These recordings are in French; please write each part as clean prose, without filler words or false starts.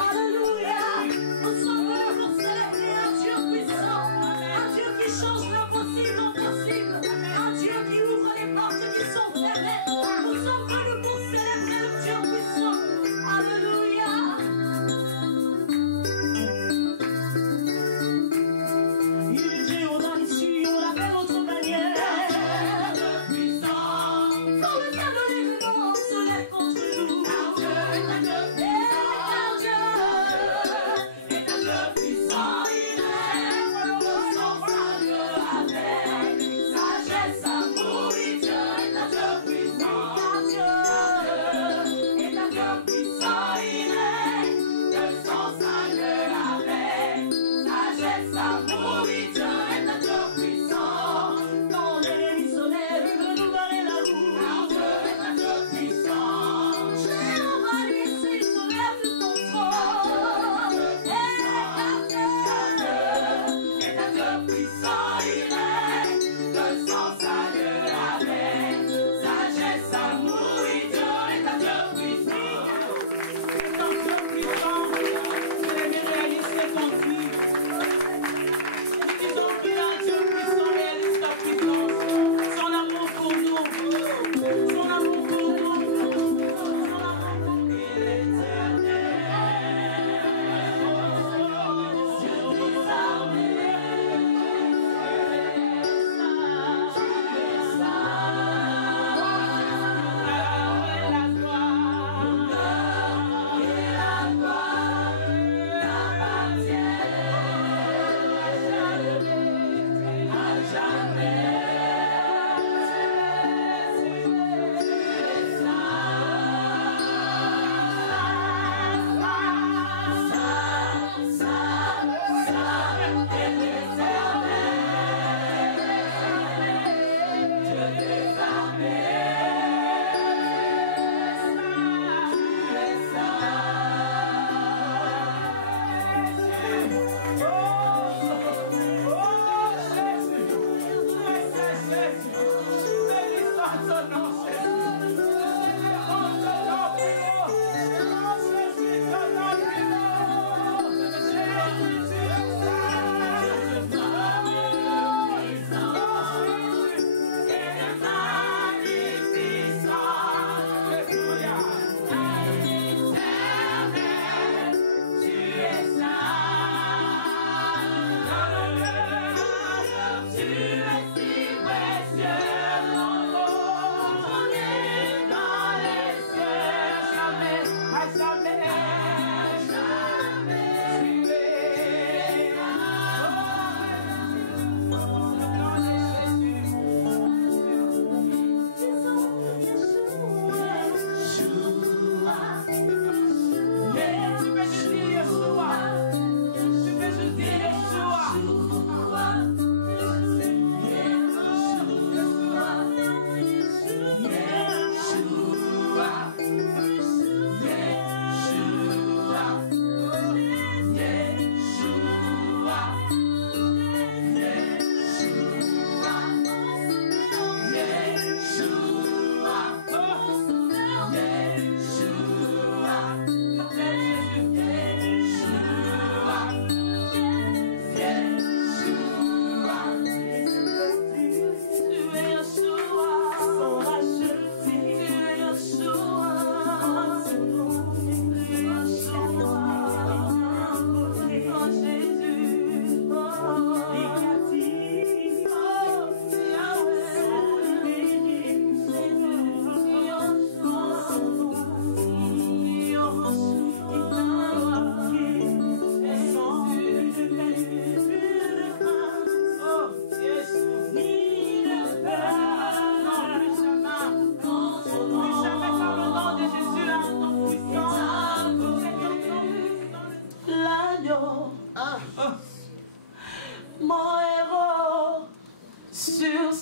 Alléluia. Nous sommes venus pour célébrer un Dieu puissant.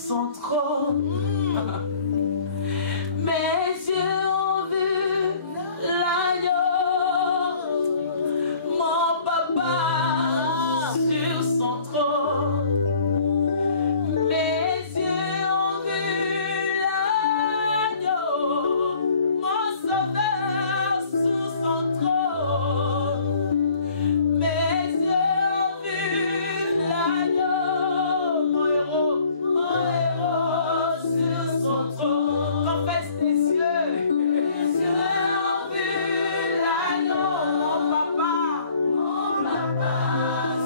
son trône. Mes yeux ont vu l'agneau, mon papa sur son trône. Mes yeux ont vu l'agneau, mon sauveur sous son trône. Mes yeux ont vu l'agneau, mon héros sur son trône. Confesse tes yeux. Mes yeux ont vu l'agneau, mon papa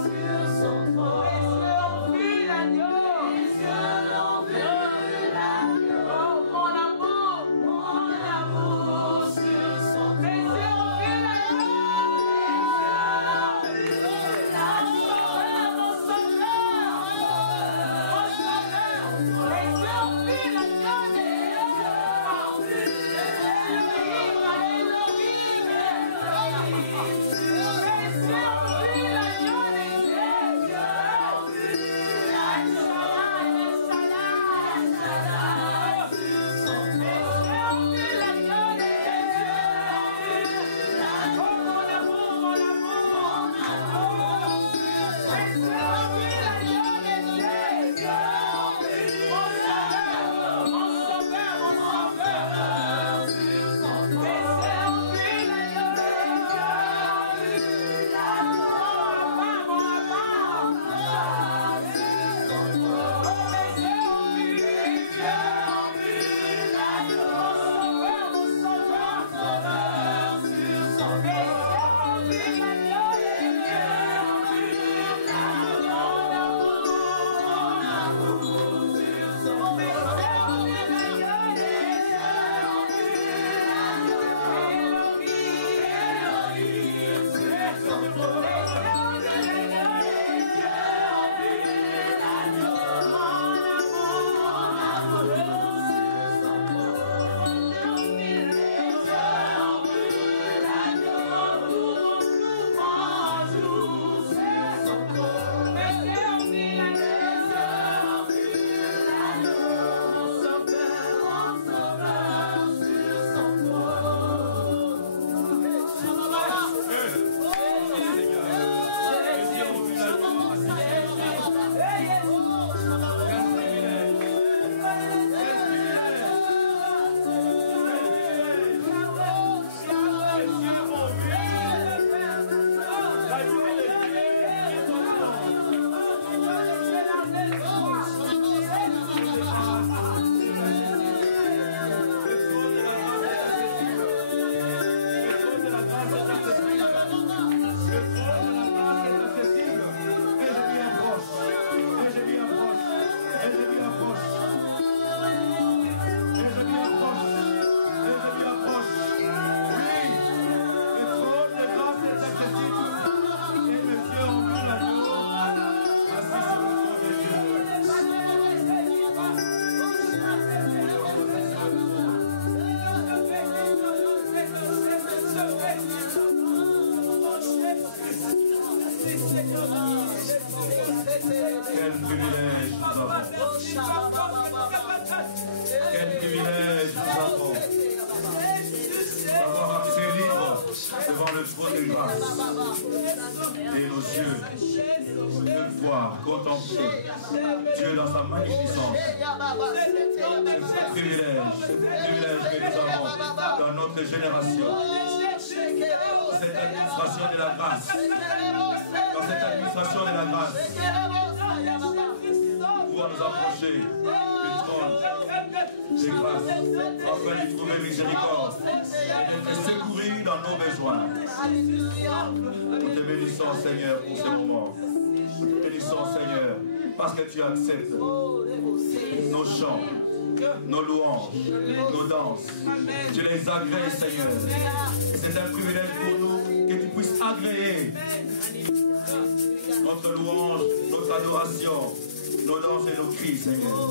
sur son trône. Mes yeux ont vu l'agneau. Oh, mon amour sur son trône. Mes yeux ont vu l'agneau, mon sauveur, mon sauveur. Mes yeux ont vu l'agneau des Quel privilège nous avons. Quel privilège nous avons d'avoir accès libre devant le trône de grâce. Et nos yeux de voir, contempler Dieu dans sa magnificence. Ce privilège que nous avons dans notre génération. Cette administration de la grâce. Dans cette administration de la grâce. Pouvoir nous approcher du trône des grâces, afin d'y trouver miséricorde et d'être secourus dans nos besoins. Nous te bénissons, Seigneur, pour ce moment. Nous te bénissons, Seigneur, parce que tu acceptes nos chants, nos louanges, nos danses. Tu les agrées, Seigneur. C'est un privilège pour nous que tu puisses agréer notre louange, notre adoration, nos danses et nos cris, Seigneur.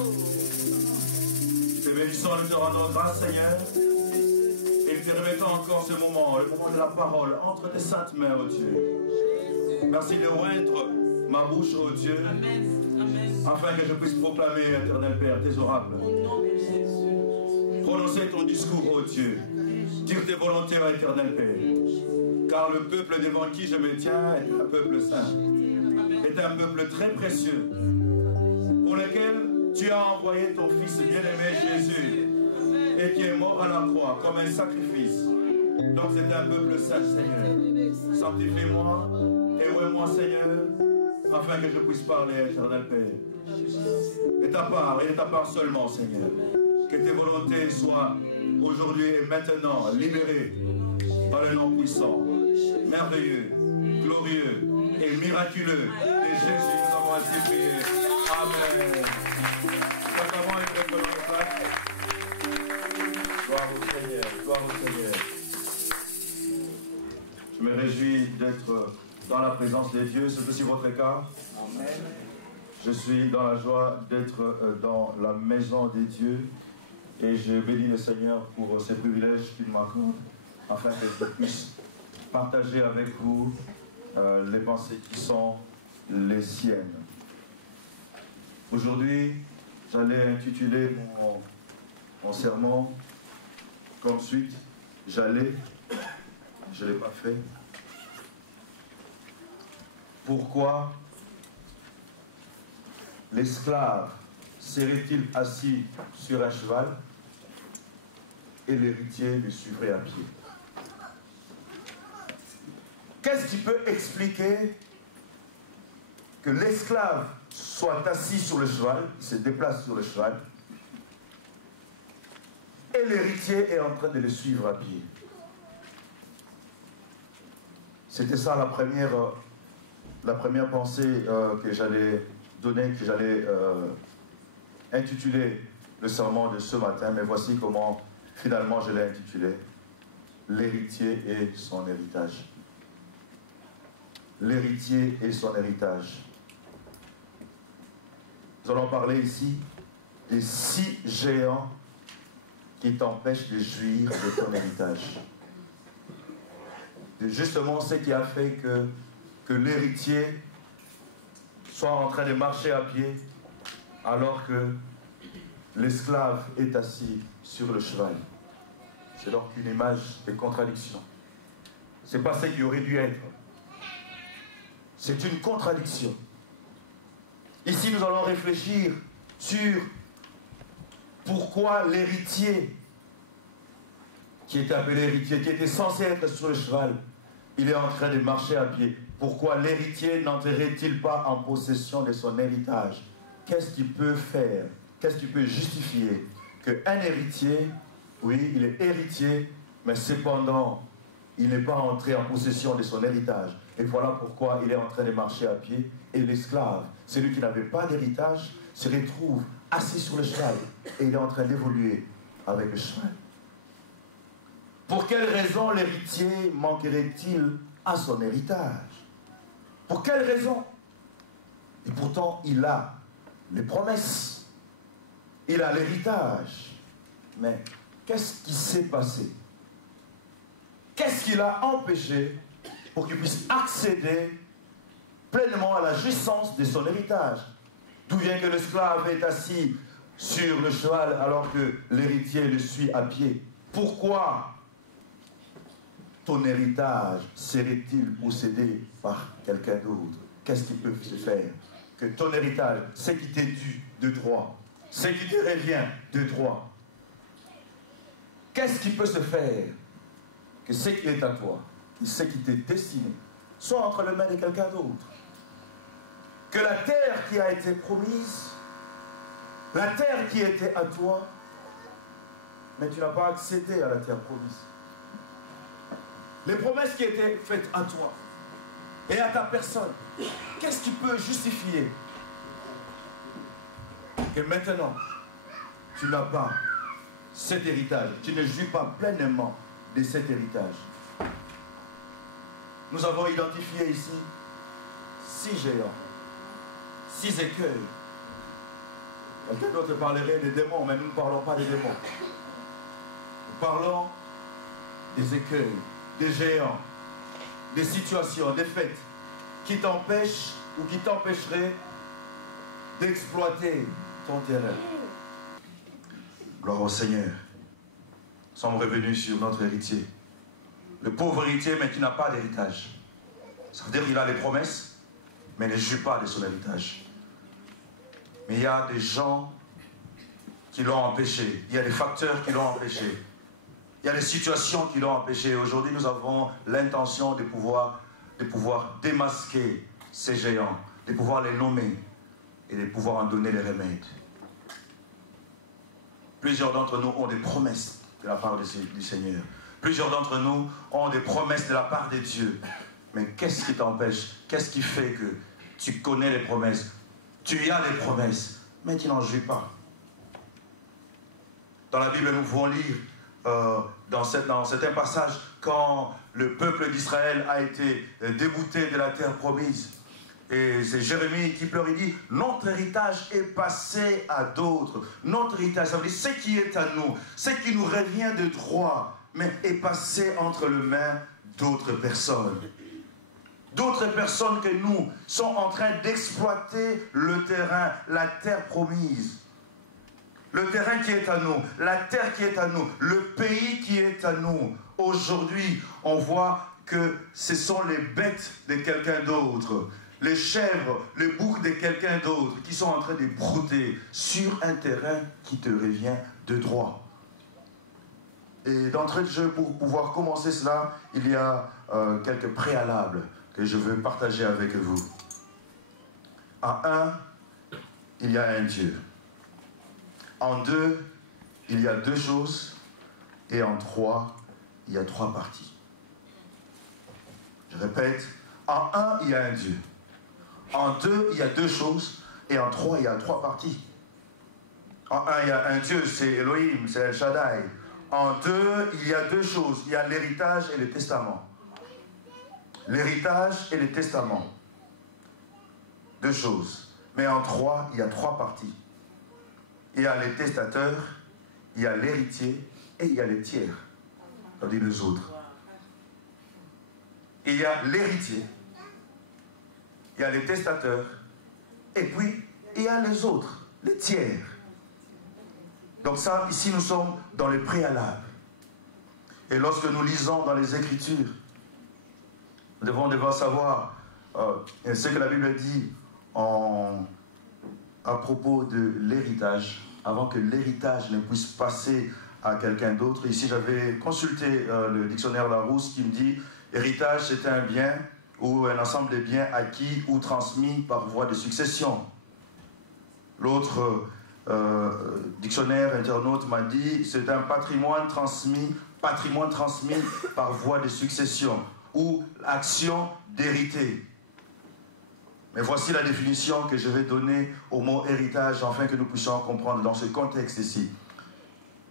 Te bénissons, nous te rendons grâce, Seigneur. Et nous te remettons encore ce moment, le moment de la parole, entre tes saintes mains, oh Dieu. Merci de oindre ma bouche, ô Dieu, Amen. Amen. afin que je puisse proclamer, éternel Père, tes oracles. Au nom de Jésus. Prononcer ton discours, ô Dieu. Dire tes volontés, ô éternel Père. Car le peuple devant qui je me tiens est un peuple saint. Est un peuple très précieux. Pour lequel tu as envoyé ton Fils bien-aimé Jésus. Et qui est mort à la croix comme un sacrifice. Donc c'est un peuple saint, Seigneur. Sanctifie-moi et ouvre-moi, Seigneur, afin que je puisse parler, éternel Père. Et ta part seulement, Seigneur. Que tes volontés soient aujourd'hui et maintenant libérées par le nom puissant, merveilleux, glorieux et miraculeux de Jésus. Nous avons ainsi prié. Amen. Acclamons et prenons nos places. Gloire au Seigneur, gloire au Seigneur. Je me réjouis d'être dans la présence de Dieu. C'est aussi votre cas. Amen. Je suis dans la joie d'être dans la maison de Dieu et je bénis le Seigneur pour ces privilèges qu'il m'accorde afin que je puisse partager avec vous les pensées qui sont les siennes. Aujourd'hui, j'allais intituler mon sermon comme suite. Je ne l'ai pas fait. Pourquoi l'esclave serait-il assis sur un cheval et l'héritier le suivrait à pied? Qu'est-ce qui peut expliquer que l'esclave soit assis sur le cheval, il se déplace sur le cheval, et l'héritier est en train de le suivre à pied? C'était ça la première pensée que j'allais donner, que j'allais intituler le sermon de ce matin, mais voici comment finalement je l'ai intitulé: l'héritier et son héritage. L'héritier et son héritage. Nous allons parler ici des 6 géants qui t'empêchent de jouir de ton héritage. Justement, ce qui a fait que l'héritier soit en train de marcher à pied alors que l'esclave est assis sur le cheval. C'est donc une image de contradiction. Ce n'est pas ce qui aurait dû être. C'est une contradiction. Ici, nous allons réfléchir sur pourquoi l'héritier, qui était appelé héritier, qui était censé être sur le cheval, il est en train de marcher à pied. Pourquoi l'héritier n'entrerait-il pas en possession de son héritage? Qu'est-ce qui peut faire, qu'est-ce qui peut justifier qu'un héritier, oui, il est héritier, mais cependant, il n'est pas entré en possession de son héritage? Et voilà pourquoi il est en train de marcher à pied. Et l'esclave, celui qui n'avait pas d'héritage, se retrouve assis sur le cheval et il est en train d'évoluer avec le cheval. Pour quelle raison l'héritier manquerait-il à son héritage? Pour quelle raison? Et pourtant, il a les promesses. Il a l'héritage. Mais qu'est-ce qui s'est passé? Qu'est-ce qui l'a empêché pour qu'il puisse accéder pleinement à la jouissance de son héritage? D'où vient que l'esclave est assis sur le cheval alors que l'héritier le suit à pied? Pourquoi ton héritage serait-il possédé par quelqu'un d'autre? Qu'est-ce qui peut se faire que ton héritage, ce qui t'est dû de droit, ce qui te revient de droit, qu'est-ce qui peut se faire que ce qui est à toi, ce qui t'est destiné, soit entre les mains de quelqu'un d'autre? Que la terre qui a été promise, la terre qui était à toi, mais tu n'as pas accédé à la terre promise. Les promesses qui étaient faites à toi et à ta personne, qu'est-ce qui peut justifier que maintenant tu n'as pas cet héritage, tu ne jouis pas pleinement de cet héritage? Nous avons identifié ici 6 géants, 6 écueils. Quelqu'un d'autre parlerait des démons, mais nous ne parlons pas des démons. Nous parlons des écueils, des géants, des situations, des faits qui t'empêchent ou qui t'empêcherait d'exploiter ton terrain. Gloire au Seigneur. Nous sommes revenus sur notre héritier. Le pauvre héritier, mais qui n'a pas d'héritage. Ça veut dire qu'il a les promesses, mais ne jouit pas de son héritage. Mais il y a des gens qui l'ont empêché. Il y a des facteurs qui l'ont empêché. Il y a des situations qui l'ont empêché. Aujourd'hui, nous avons l'intention de pouvoir démasquer ces géants, de pouvoir les nommer et de pouvoir en donner les remèdes. Plusieurs d'entre nous ont des promesses de la part du Seigneur. Plusieurs d'entre nous ont des promesses de la part de Dieu. Mais qu'est-ce qui t'empêche? Qu'est-ce qui fait que tu connais les promesses? Tu as les promesses, mais tu n'en jouis pas. Dans la Bible, nous pouvons lire dans certains passages quand le peuple d'Israël a été débouté de la terre promise. Et c'est Jérémie qui pleure, il dit, notre héritage est passé à d'autres. Notre héritage, ça veut dire ce qui est à nous, ce qui nous revient de droit, mais est passé entre les mains d'autres personnes. D'autres personnes que nous sont en train d'exploiter le terrain, la terre promise. Le terrain qui est à nous, la terre qui est à nous, le pays qui est à nous. Aujourd'hui, on voit que ce sont les bêtes de quelqu'un d'autre, les chèvres, les boucs de quelqu'un d'autre qui sont en train de brouter sur un terrain qui te revient de droit. Et d'entrée de jeu, pour pouvoir commencer cela, il y a quelques préalables que je veux partager avec vous. En un, il y a un Dieu. En deux, il y a deux choses. Et en trois, il y a trois parties. Je répète, en un, il y a un Dieu. En deux, il y a deux choses. Et en trois, il y a trois parties. En un, il y a un Dieu, c'est Elohim, c'est El Shaddai. En deux, il y a deux choses. Il y a l'héritage et le testament. L'héritage et le testament. Deux choses. Mais en trois, il y a trois parties. Il y a les testateurs, il y a l'héritier et il y a les tiers. C'est-à-dire les autres. Il y a l'héritier, il y a les testateurs, et puis il y a les autres, les tiers. Donc ça, ici nous sommes dans les préalables. Et lorsque nous lisons dans les Écritures, nous devons devoir savoir ce que la Bible dit à propos de l'héritage, avant que l'héritage ne puisse passer à quelqu'un d'autre. Ici, j'avais consulté le dictionnaire Larousse qui me dit « Héritage, c'est un bien ou un ensemble de biens acquis ou transmis par voie de succession. » L'autre dictionnaire internaute m'a dit « C'est un patrimoine transmis par voie de succession ou action d'hériter. » Mais voici la définition que je vais donner au mot héritage, afin que nous puissions comprendre dans ce contexte ici.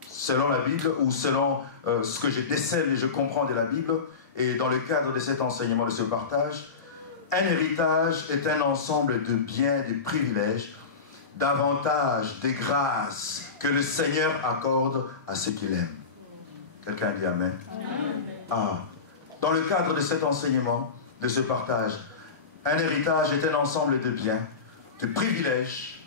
Selon la Bible, ou selon ce que je décèle et je comprends de la Bible, et dans le cadre de cet enseignement, de ce partage, un héritage est un ensemble de biens, de privilèges, d'avantages, de grâces que le Seigneur accorde à ceux qu'il aime. Quelqu'un dit Amen. Ah. Dans le cadre de cet enseignement, de ce partage, un héritage est un ensemble de biens, de privilèges,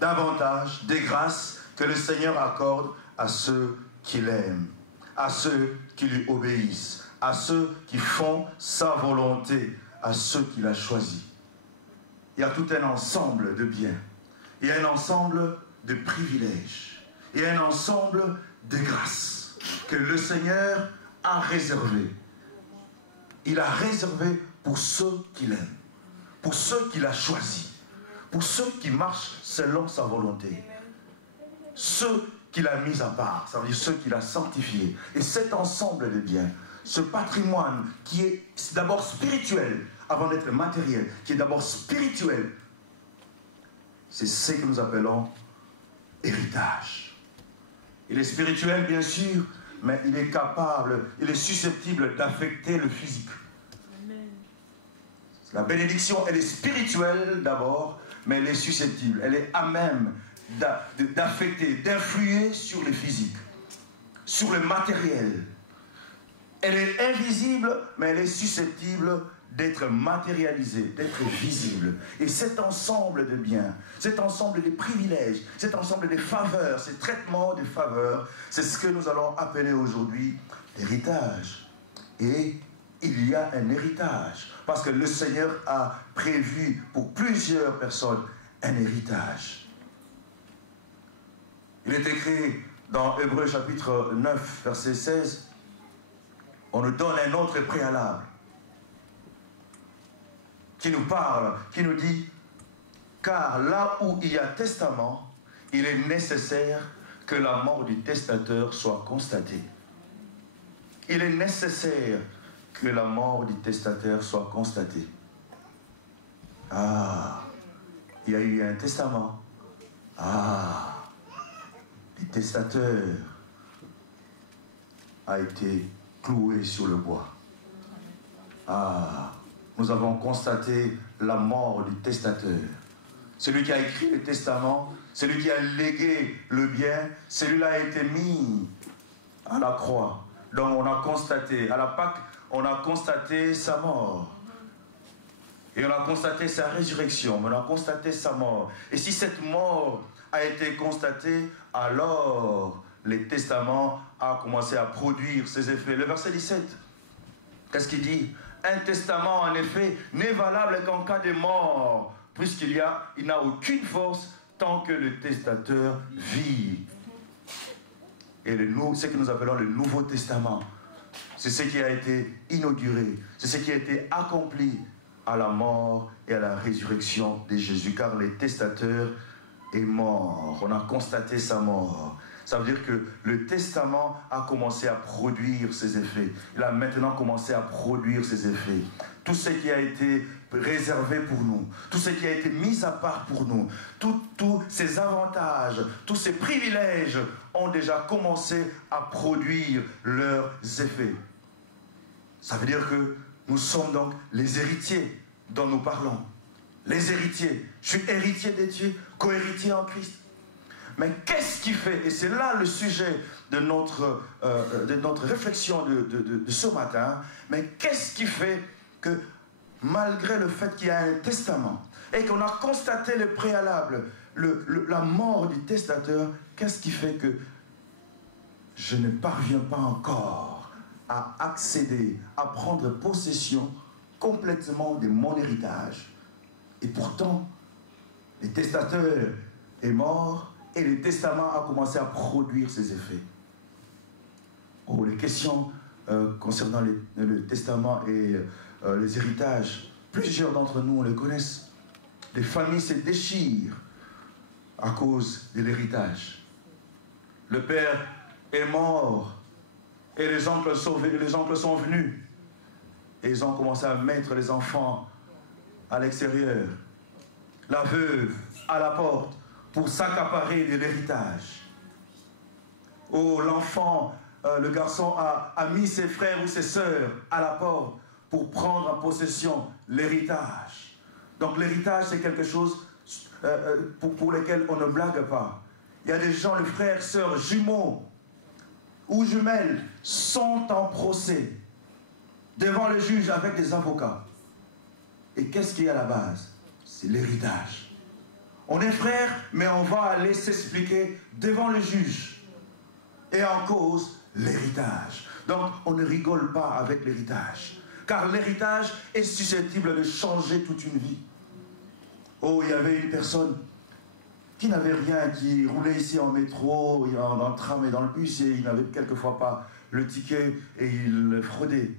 d'avantages, de grâces que le Seigneur accorde à ceux qu'il aime, à ceux qui lui obéissent, à ceux qui font sa volonté, à ceux qu'il a choisis. Il y a tout un ensemble de biens, il y a un ensemble de privilèges, il y a un ensemble de grâces que le Seigneur a réservé. Il a réservé pour ceux qu'il aime, pour ceux qu'il a choisis, pour ceux qui marchent selon sa volonté, ceux qu'il a mis à part, ça veut dire ceux qu'il a sanctifiés. Et cet ensemble de biens, ce patrimoine qui est d'abord spirituel avant d'être matériel, qui est d'abord spirituel, c'est ce que nous appelons héritage. Il est spirituel bien sûr, mais il est capable, il est susceptible d'affecter le physique. La bénédiction, elle est spirituelle d'abord, mais elle est susceptible, elle est à même d'affecter, d'influer sur le physique, sur le matériel. Elle est invisible, mais elle est susceptible d'être matérialisé, d'être visible. Et cet ensemble de biens, cet ensemble des privilèges, cet ensemble des faveurs, ces traitements de faveurs, c'est ce que nous allons appeler aujourd'hui l'héritage. Et il y a un héritage, parce que le Seigneur a prévu pour plusieurs personnes un héritage. Il est écrit dans Hébreux chapitre 9, verset 16, on nous donne un autre préalable qui nous parle, qui nous dit, car là où il y a testament, il est nécessaire que la mort du testateur soit constatée. Il est nécessaire que la mort du testateur soit constatée. Ah, il y a eu un testament. Ah, le testateur a été cloué sur le bois. Ah, nous avons constaté la mort du testateur. Celui qui a écrit le testament, celui qui a légué le bien, celui-là a été mis à la croix. Donc on a constaté, à la Pâque, on a constaté sa mort. Et on a constaté sa résurrection, on a constaté sa mort. Et si cette mort a été constatée, alors le testament a commencé à produire ses effets. Le verset 17, qu'est-ce qu'il dit? Un testament, en effet, n'est valable qu'en cas de mort, puisqu'il n'a aucune force tant que le testateur vit. Et ce que nous appelons le Nouveau Testament, c'est ce qui a été inauguré, c'est ce qui a été accompli à la mort et à la résurrection de Jésus, car le testateur est mort. On a constaté sa mort. Ça veut dire que le testament a commencé à produire ses effets. Il a maintenant commencé à produire ses effets. Tout ce qui a été réservé pour nous, tout ce qui a été mis à part pour nous, tous ces avantages, tous ces privilèges ont déjà commencé à produire leurs effets. Ça veut dire que nous sommes donc les héritiers dont nous parlons. Les héritiers. Je suis héritier de Dieu, co-héritier en Christ. Mais qu'est-ce qui fait, et c'est là le sujet de notre réflexion de ce matin, mais qu'est-ce qui fait que malgré le fait qu'il y a un testament et qu'on a constaté le préalable, la mort du testateur, qu'est-ce qui fait que je ne parviens pas encore à accéder, à prendre possession complètement de mon héritage? Et pourtant, le testateur est mort et le testament a commencé à produire ses effets. Oh, les questions concernant le testament et les héritages, plusieurs d'entre nous, on les connaissent. Les familles se déchirent à cause de l'héritage. Le père est mort et les oncles sont venus. Et ils ont commencé à mettre les enfants à l'extérieur. La veuve à la porte pour s'accaparer de l'héritage. Oh, l'enfant, le garçon a mis ses frères ou ses sœurs à la porte pour prendre en possession l'héritage. Donc l'héritage, c'est quelque chose pour lequel on ne blague pas. Il y a des gens, les frères, sœurs, jumeaux ou jumelles sont en procès devant le juge avec des avocats. Et qu'est-ce qui est à la base? C'est l'héritage. On est frères, mais on va aller s'expliquer devant le juge. Et en cause, l'héritage. Donc, on ne rigole pas avec l'héritage. Car l'héritage est susceptible de changer toute une vie. Oh, il y avait une personne qui n'avait rien, qui roulait ici en métro, dans le tram et dans le bus, et il n'avait quelquefois pas le ticket, et il fraudait.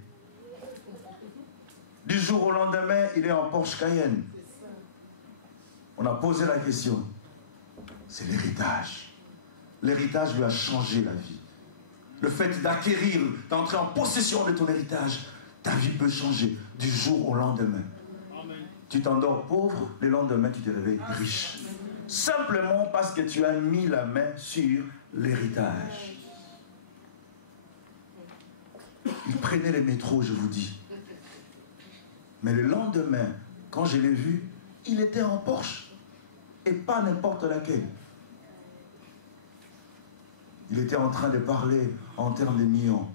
Du jour au lendemain, il est en Porsche Cayenne. On a posé la question. C'est l'héritage. L'héritage lui a changé la vie. Le fait d'acquérir, d'entrer en possession de ton héritage, ta vie peut changer du jour au lendemain. Amen. Tu t'endors pauvre, le lendemain tu te réveilles riche. Simplement parce que tu as mis la main sur l'héritage. Il prenait les métros, je vous dis. Mais le lendemain, quand je l'ai vu, il était en Porsche. Et pas n'importe laquelle. Il était en train de parler en termes de millions.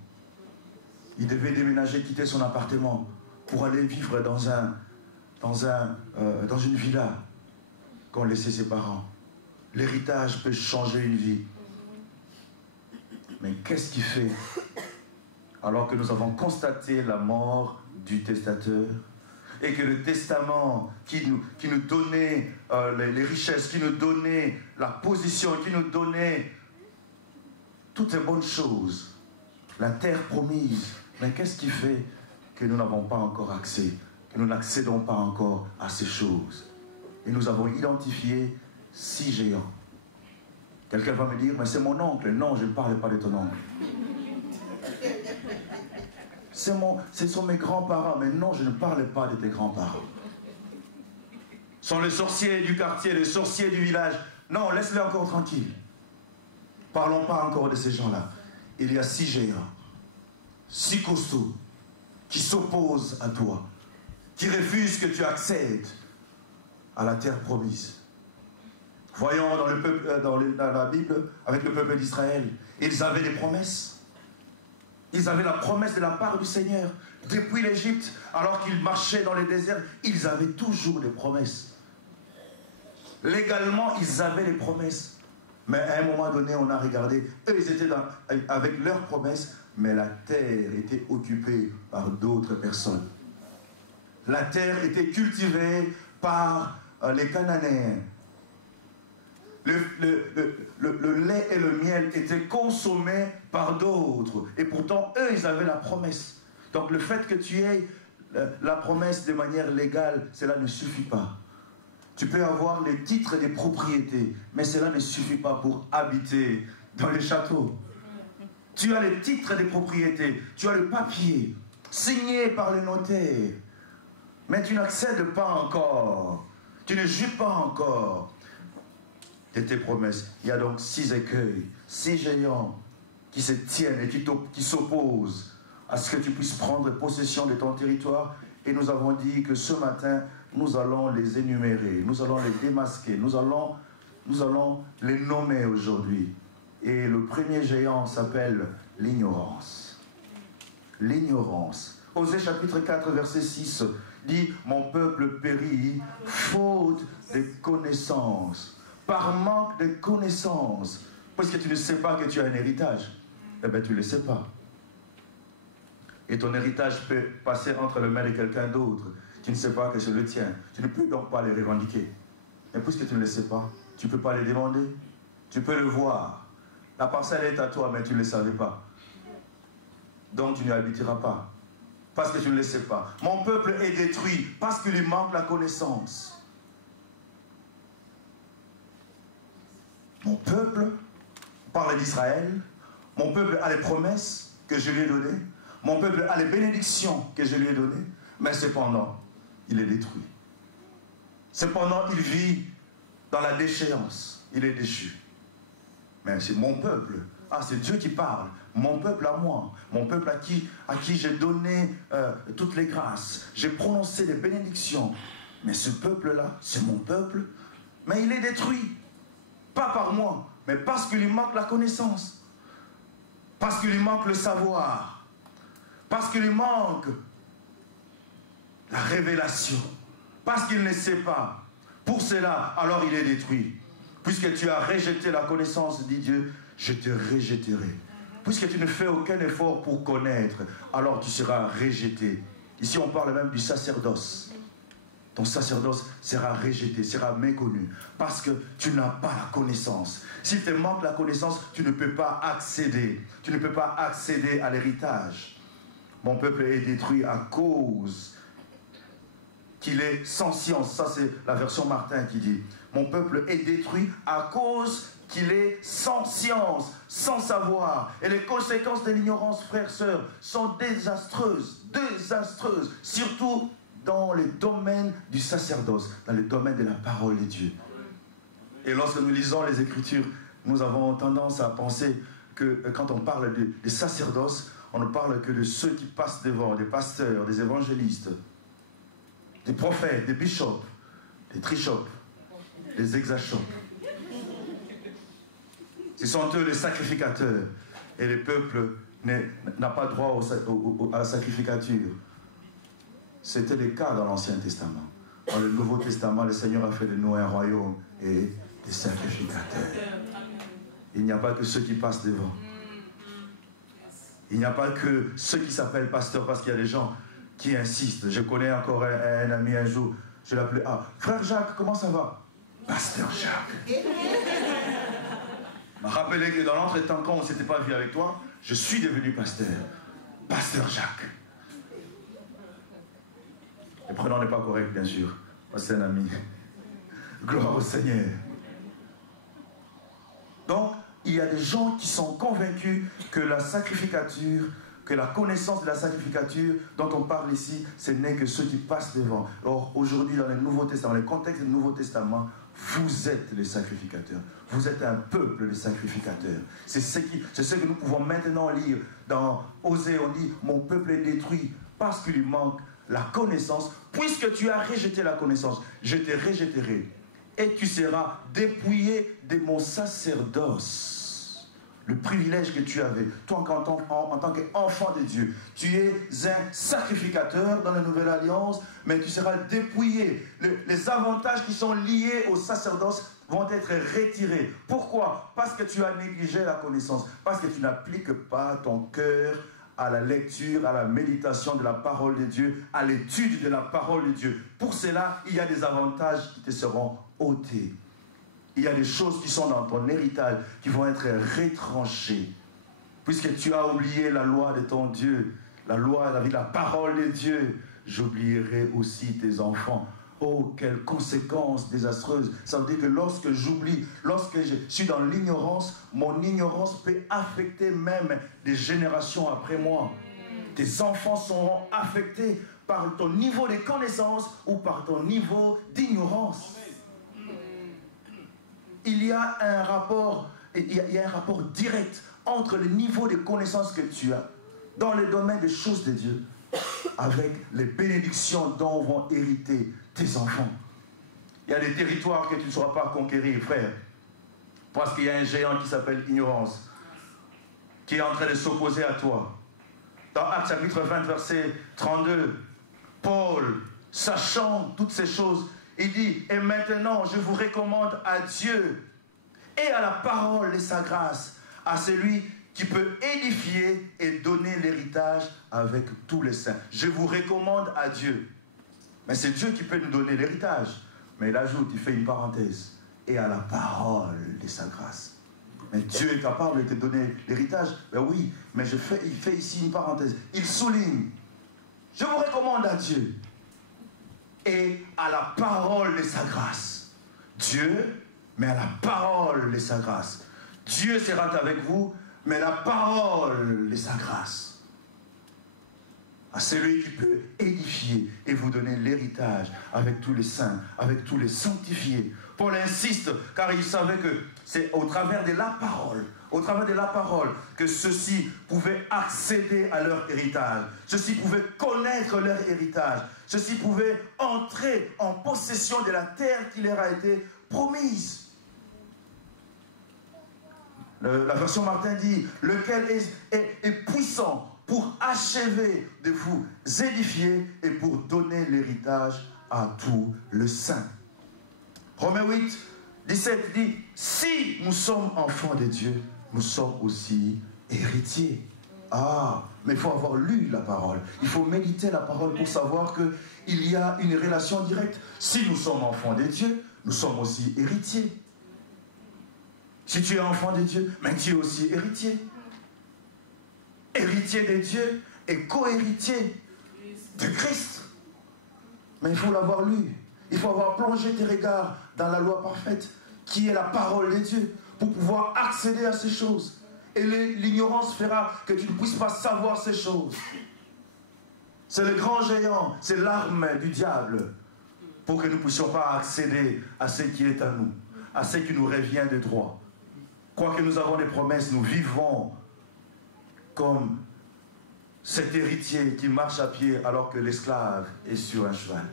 Il devait déménager, quitter son appartement pour aller vivre dans une villa qu'ont laissé ses parents. L'héritage peut changer une vie. Mais qu'est-ce qui fait, alors que nous avons constaté la mort du testateur, et que le testament qui nous donnait les richesses, qui nous donnait la position, qui nous donnait toutes les bonnes choses, la terre promise, mais qu'est-ce qui fait que nous n'avons pas encore accès, que nous n'accédons pas encore à ces choses? Et nous avons identifié 6 géants. Quelqu'un va me dire, mais c'est mon oncle. Non, je ne parle pas de ton oncle. Ce sont mes grands-parents. Mais non, je ne parle pas de tes grands-parents. Ce sont les sorciers du quartier, les sorciers du village. Non, laisse-les encore tranquilles. Parlons pas encore de ces gens-là. Il y a 6 géants, 6 costauds, qui s'opposent à toi, qui refusent que tu accèdes à la terre promise. Voyons dans la Bible, avec le peuple d'Israël, ils avaient des promesses. Ils avaient la promesse de la part du Seigneur. Depuis l'Égypte, alors qu'ils marchaient dans les déserts, ils avaient toujours des promesses. Légalement, ils avaient des promesses. Mais à un moment donné, on a regardé, eux, ils étaient avec leurs promesses, mais la terre était occupée par d'autres personnes. La terre était cultivée par les Cananéens. Le lait et le miel étaient consommés par d'autres. Et pourtant, eux, ils avaient la promesse. Donc le fait que tu aies la promesse de manière légale, cela ne suffit pas. Tu peux avoir les titres des propriétés, mais cela ne suffit pas pour habiter dans les châteaux. Tu as les titres des propriétés, tu as le papier signé par le notaire, mais tu n'accèdes pas encore. Tu ne jouis pas encore de tes promesses. Il y a donc 6 écueils, 6 géants qui se tiennent et qui s'opposent à ce que tu puisses prendre possession de ton territoire. Et nous avons dit que ce matin, nous allons les énumérer, nous allons les démasquer, nous allons les nommer aujourd'hui. Et le premier géant s'appelle l'ignorance. L'ignorance. Osée chapitre 4, verset 6 dit « Mon peuple périt faute de connaissances ». Par manque de connaissances. Parce que tu ne sais pas que tu as un héritage. Eh bien, tu ne le sais pas. Et ton héritage peut passer entre les mains de quelqu'un d'autre. Tu ne sais pas que c'est le tien. Tu ne peux donc pas les revendiquer. Et puisque tu ne le sais pas, tu ne peux pas les demander. Tu peux le voir. La parcelle est à toi, mais tu ne le savais pas. Donc tu n'y habiteras pas. Parce que tu ne le sais pas. Mon peuple est détruit parce qu'il lui manque la connaissance. Mon peuple, on parle d'Israël, mon peuple a les promesses que je lui ai données, mon peuple a les bénédictions que je lui ai données, mais cependant, il est détruit. Cependant, il vit dans la déchéance, il est déchu. Mais c'est mon peuple, c'est Dieu qui parle, mon peuple à moi, mon peuple à qui j'ai donné toutes les grâces, j'ai prononcé des bénédictions, mais ce peuple-là, c'est mon peuple, mais il est détruit. Pas par moi, mais parce qu'il lui manque la connaissance. Parce qu'il lui manque le savoir. Parce qu'il lui manque la révélation. Parce qu'il ne sait pas. Pour cela, alors il est détruit. Puisque tu as rejeté la connaissance, dit Dieu, je te rejetterai. Puisque tu ne fais aucun effort pour connaître, alors tu seras rejeté. Ici, on parle même du sacerdoce. Ton sacerdoce sera rejeté, sera méconnu, parce que tu n'as pas la connaissance. S'il te manque la connaissance, tu ne peux pas accéder. Tu ne peux pas accéder à l'héritage. Mon peuple est détruit à cause qu'il est sans science. Ça, c'est la version Martin qui dit. Mon peuple est détruit à cause qu'il est sans science, sans savoir. Et les conséquences de l'ignorance, frères, sœurs, sont désastreuses. Désastreuses. Surtout dans le domaine du sacerdoce, dans le domaine de la parole de Dieu. Et lorsque nous lisons les Écritures, nous avons tendance à penser que quand on parle de sacerdoce, on ne parle que de ceux qui passent devant, des pasteurs, des évangélistes, des prophètes, des bishops, des trichops, des exachops. Ce sont eux les sacrificateurs. Et le peuple n'a pas droit à la sacrificature. C'était le cas dans l'Ancien Testament. Dans le Nouveau Testament, le Seigneur a fait de nous un royaume et des sacrificateurs. Il n'y a pas que ceux qui passent devant. Il n'y a pas que ceux qui s'appellent pasteurs, parce qu'il y a des gens qui insistent. Je connais encore un ami un jour, je l'appelais, frère Jacques, comment ça va? Pasteur Jacques. m'a rappelé que dans l'entretemps, quand on ne s'était pas vu avec toi, je suis devenu pasteur. Pasteur Jacques. Le prénom n'est pas correct, bien sûr. C'est un ami. Gloire au Seigneur. Donc, il y a des gens qui sont convaincus que la sacrificature, que la connaissance de la sacrificature dont on parle ici, ce n'est que ceux qui passent devant. Or, aujourd'hui, dans le Nouveau Testament, dans le contexte du Nouveau Testament, vous êtes les sacrificateurs. Vous êtes un peuple de sacrificateurs. C'est ce que nous pouvons maintenant lire dans Osée. On dit, mon peuple est détruit parce qu'il lui manque la connaissance. Puisque tu as rejeté la connaissance, je te rejetterai. Et tu seras dépouillé de mon sacerdoce. Le privilège que tu avais, toi en tant qu'enfant de Dieu. Tu es un sacrificateur dans la Nouvelle Alliance, mais tu seras dépouillé. Les avantages qui sont liés au sacerdoce vont être retirés. Pourquoi? Parce que tu as négligé la connaissance. Parce que tu n'appliques pas ton cœur à la lecture, à la méditation de la parole de Dieu, à l'étude de la parole de Dieu. Pour cela, il y a des avantages qui te seront ôtés. Il y a des choses qui sont dans ton héritage qui vont être retranchées. Puisque tu as oublié la loi de ton Dieu, la loi, la parole de Dieu, j'oublierai aussi tes enfants. Oh, quelles conséquences désastreuses. Ça veut dire que lorsque j'oublie, lorsque je suis dans l'ignorance, mon ignorance peut affecter même des générations après moi. Tes enfants seront affectés par ton niveau de connaissance ou par ton niveau d'ignorance. Il y a un rapport direct entre le niveau de connaissance que tu as dans le domaine des choses de Dieu avec les bénédictions dont vont hériter tes enfants. Il y a des territoires que tu ne sauras pas conquérir, frère, parce qu'il y a un géant qui s'appelle ignorance, qui est en train de s'opposer à toi. Dans Actes chapitre 20, verset 32, Paul, sachant toutes ces choses, il dit, et maintenant je vous recommande à Dieu et à la parole de sa grâce, à celui qui peut édifier et donner l'héritage avec tous les saints. Je vous recommande à Dieu. Mais c'est Dieu qui peut nous donner l'héritage. Mais il ajoute, il fait une parenthèse, et à la parole de sa grâce. Mais Dieu est capable de te donner l'héritage. Ben oui, mais il fait ici une parenthèse. Il souligne, je vous recommande à Dieu et à la parole de sa grâce. Dieu, mais à la parole de sa grâce. Dieu sera avec vous, mais la parole de sa grâce. À celui qui peut édifier et vous donner l'héritage avec tous les saints, avec tous les sanctifiés. Paul insiste, car il savait que c'est au travers de la parole, que ceux-ci pouvaient accéder à leur héritage. Ceux-ci pouvaient connaître leur héritage. Ceux-ci pouvaient entrer en possession de la terre qui leur a été promise. La version Martin dit, lequel est puissant pour achever de vous édifier et pour donner l'héritage à tous les saints. Romains 8, 17 dit, si nous sommes enfants de Dieu, nous sommes aussi héritiers. Ah, mais il faut avoir lu la parole. Il faut méditer la parole pour savoir qu'il y a une relation directe. Si nous sommes enfants de Dieu, nous sommes aussi héritiers. Si tu es enfant de Dieu, mais tu es aussi héritier. Héritier de Dieu et co-héritier de Christ. Mais il faut l'avoir lu. Il faut avoir plongé tes regards dans la loi parfaite, qui est la parole de Dieu, pour pouvoir accéder à ces choses. Et l'ignorance fera que tu ne puisses pas savoir ces choses. C'est le grand géant, c'est l'arme du diable, pour que nous ne puissions pas accéder à ce qui est à nous, à ce qui nous revient de droit. Quoique nous avons des promesses, nous vivons comme cet héritier qui marche à pied alors que l'esclave est sur un cheval.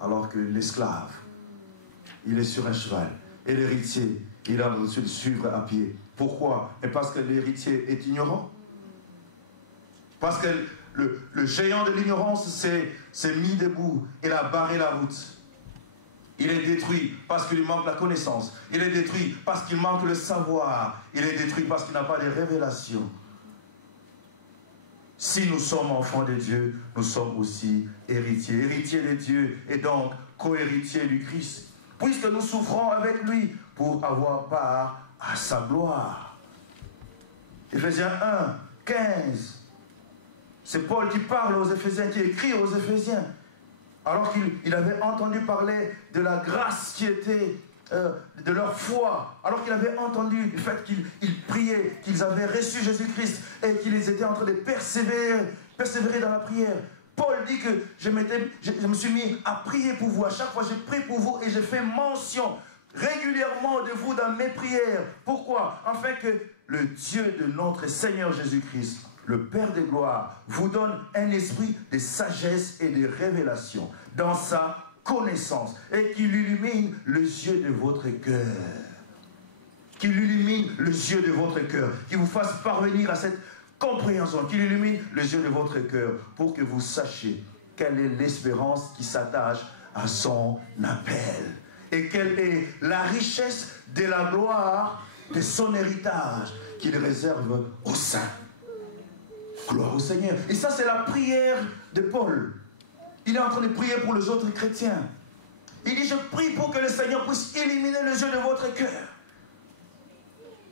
Alors que l'esclave, il est sur un cheval. Et l'héritier, il a reçu le suivre à pied. Pourquoi? Et parce que l'héritier est ignorant. Parce que le géant de l'ignorance s'est mis debout. Il a barré la route. Il est détruit parce qu'il lui manque la connaissance. Il est détruit parce qu'il manque le savoir. Il est détruit parce qu'il n'a pas de révélation. Si nous sommes enfants de Dieu, nous sommes aussi héritiers. Héritiers de Dieu et donc co-héritiers du Christ. Puisque nous souffrons avec lui pour avoir part à sa gloire. Éphésiens 1, 15. C'est Paul qui parle aux Éphésiens, qui écrit aux Éphésiens. Alors qu'il avait entendu parler de la grâce qui était de leur foi, alors qu'il avait entendu le fait qu'ils priaient, qu'ils avaient reçu Jésus-Christ et qu'ils étaient en train de persévérer dans la prière. Paul dit que je me suis mis à prier pour vous. À chaque fois, j'ai prié pour vous et j'ai fait mention régulièrement de vous dans mes prières. Pourquoi? Afin que le Dieu de notre Seigneur Jésus-Christ, le Père de gloire, vous donne un esprit de sagesse et de révélation dans sa connaissance et qu'il illumine les yeux de votre cœur. Qu'il illumine les yeux de votre cœur, qu'il vous fasse parvenir à cette compréhension, qu'il illumine les yeux de votre cœur pour que vous sachiez quelle est l'espérance qui s'attache à son appel et quelle est la richesse de la gloire de son héritage qu'il réserve aux saints. Gloire au Seigneur. Et ça, c'est la prière de Paul. Il est en train de prier pour les autres chrétiens. Il dit, je prie pour que le Seigneur puisse illuminer les yeux de votre cœur.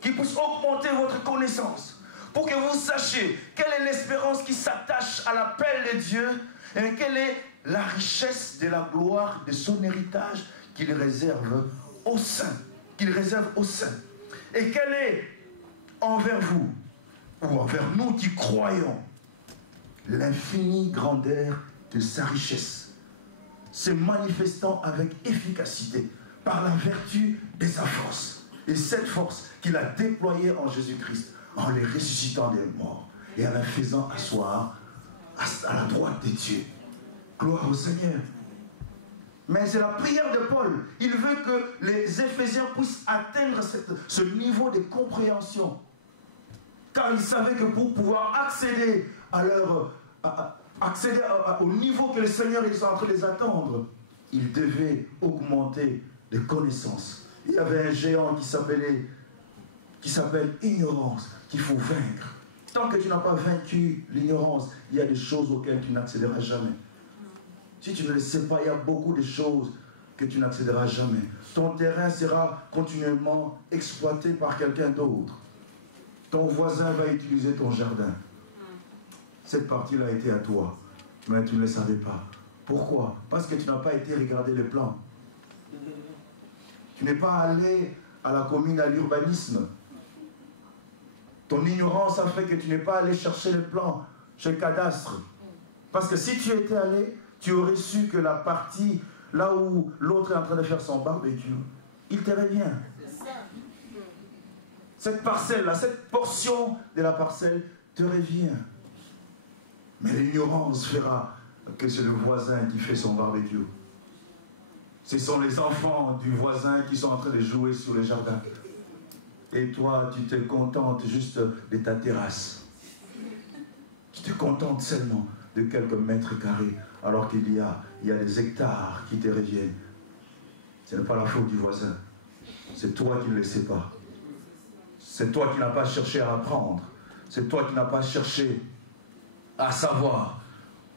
Qu'il puisse augmenter votre connaissance. Pour que vous sachiez quelle est l'espérance qui s'attache à l'appel de Dieu et quelle est la richesse de la gloire de son héritage qu'il réserve aux saints. Qu'il réserve aux saints. Et quelle est envers vous ou envers nous qui croyons l'infinie grandeur de sa richesse, se manifestant avec efficacité par la vertu de sa force. Et cette force qu'il a déployée en Jésus-Christ, en les ressuscitant des morts et en la faisant asseoir à la droite de Dieu. Gloire au Seigneur. Mais c'est la prière de Paul. Il veut que les Éphésiens puissent atteindre ce niveau de compréhension. Car il savait que pour pouvoir accéder au niveau que le Seigneur est en train de les attendre, il devait augmenter les connaissances. Il y avait un géant qui s'appelle ignorance, qu'il faut vaincre. Tant que tu n'as pas vaincu l'ignorance, il y a des choses auxquelles tu n'accéderas jamais. Si tu ne le sais pas, il y a beaucoup de choses que tu n'accéderas jamais. Ton terrain sera continuellement exploité par quelqu'un d'autre. Ton voisin va utiliser ton jardin. Cette partie-là a été à toi, mais tu ne le savais pas. Pourquoi? Parce que tu n'as pas été regarder les plans. Tu n'es pas allé à la commune, à l'urbanisme. Ton ignorance a fait que tu n'es pas allé chercher les plans chez le cadastre. Parce que si tu étais allé, tu aurais su que la partie, là où l'autre est en train de faire son barbecue, il te revient. Cette parcelle-là, cette portion de la parcelle te revient. Mais l'ignorance fera que c'est le voisin qui fait son barbecue. Ce sont les enfants du voisin qui sont en train de jouer sur le jardin. Et toi, tu te contentes juste de ta terrasse. Tu te contentes seulement de quelques mètres carrés, alors qu'il y a des hectares qui te reviennent. Ce n'est pas la faute du voisin. C'est toi qui ne le sais pas. C'est toi qui n'as pas cherché à apprendre. C'est toi qui n'as pas cherché à savoir.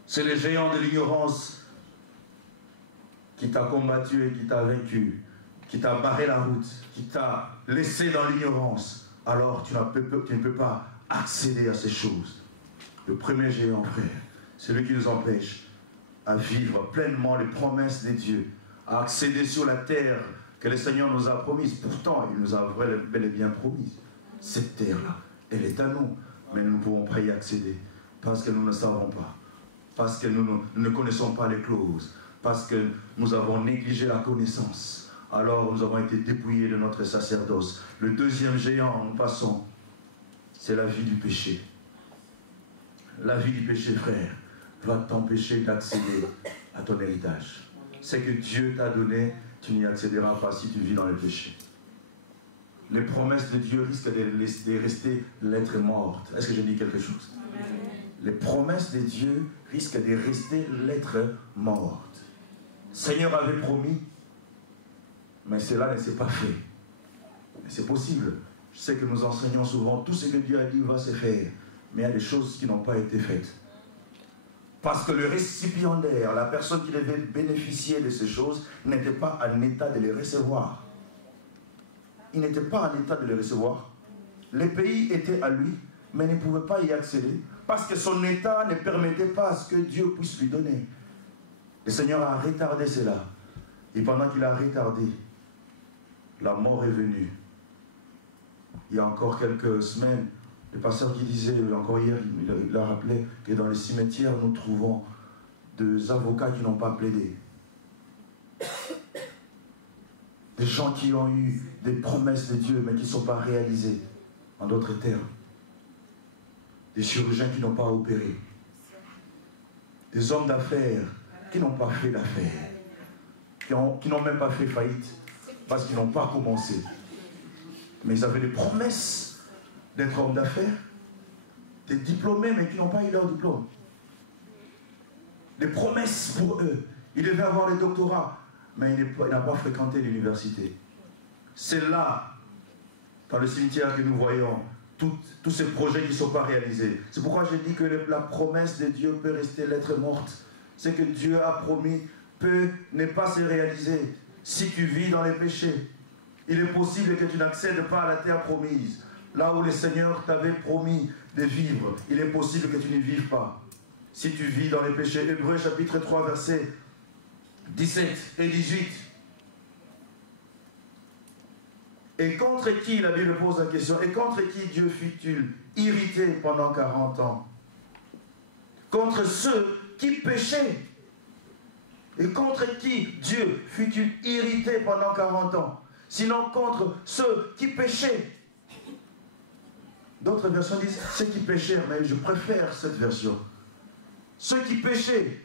C'est le géant de l'ignorance qui t'a combattu et qui t'a vaincu, qui t'a barré la route, qui t'a laissé dans l'ignorance. Alors tu ne peux pas accéder à ces choses. Le premier géant, frère, c'est lui qui nous empêche à vivre pleinement les promesses de Dieu, à accéder sur la terre que le Seigneur nous a promise. Pourtant, il nous a bel et bien promise. Cette terre-là, elle est à nous, mais nous ne pouvons pas y accéder parce que nous ne savons pas, parce que nous ne connaissons pas les clauses, parce que nous avons négligé la connaissance. Alors nous avons été dépouillés de notre sacerdoce. Le deuxième géant, nous passons, c'est la vie du péché. La vie du péché, frère, va t'empêcher d'accéder à ton héritage. Ce que Dieu t'a donné, tu n'y accéderas pas si tu vis dans le péché. Les promesses de Dieu risquent de rester lettres mortes. Est-ce que je dis quelque chose? les promesses de Dieu risquent de rester lettres mortes. Le Seigneur avait promis, mais cela ne s'est pas fait. Mais c'est possible. Je sais que nous enseignons souvent, tout ce que Dieu a dit va se faire, mais il y a des choses qui n'ont pas été faites. Parce que le récipiendaire, la personne qui devait bénéficier de ces choses, n'était pas en état de les recevoir. Il n'était pas en état de les recevoir. Les pays étaient à lui, mais ne pouvait pas y accéder, parce que son état ne permettait pas à ce que Dieu puisse lui donner. Le Seigneur a retardé cela. Et pendant qu'il a retardé, la mort est venue. Il y a encore quelques semaines, le pasteur qui disait, encore hier, il a rappelé que dans les cimetières, nous trouvons des avocats qui n'ont pas plaidé. Des gens qui ont eu des promesses de Dieu, mais qui ne sont pas réalisées. En d'autres termes, des chirurgiens qui n'ont pas opéré. Des hommes d'affaires qui n'ont pas fait d'affaires. Qui n'ont même pas fait faillite parce qu'ils n'ont pas commencé. Mais ils avaient des promesses d'être hommes d'affaires, des diplômés mais qui n'ont pas eu leur diplôme. Des promesses pour eux. Ils devaient avoir des doctorats, mais il n'a pas fréquenté l'université. C'est là, dans le cimetière que nous voyons, tous ces projets qui ne sont pas réalisés. C'est pourquoi j'ai dit que la promesse de Dieu peut rester lettre morte. Ce que Dieu a promis peut ne pas se réaliser si tu vis dans les péchés. Il est possible que tu n'accèdes pas à la terre promise. Là où le Seigneur t'avait promis de vivre, il est possible que tu n'y vives pas. Si tu vis dans les péchés. Hébreux chapitre 3, versets 17 et 18. Et contre qui, la Bible pose la question, et contre qui Dieu fut-il irrité pendant 40 ans? Contre ceux qui péchaient. Et contre qui Dieu fut-il irrité pendant 40 ans? Sinon contre ceux qui péchaient. D'autres versions disent ceux qui péchèrent, mais je préfère cette version. Ceux qui péchaient.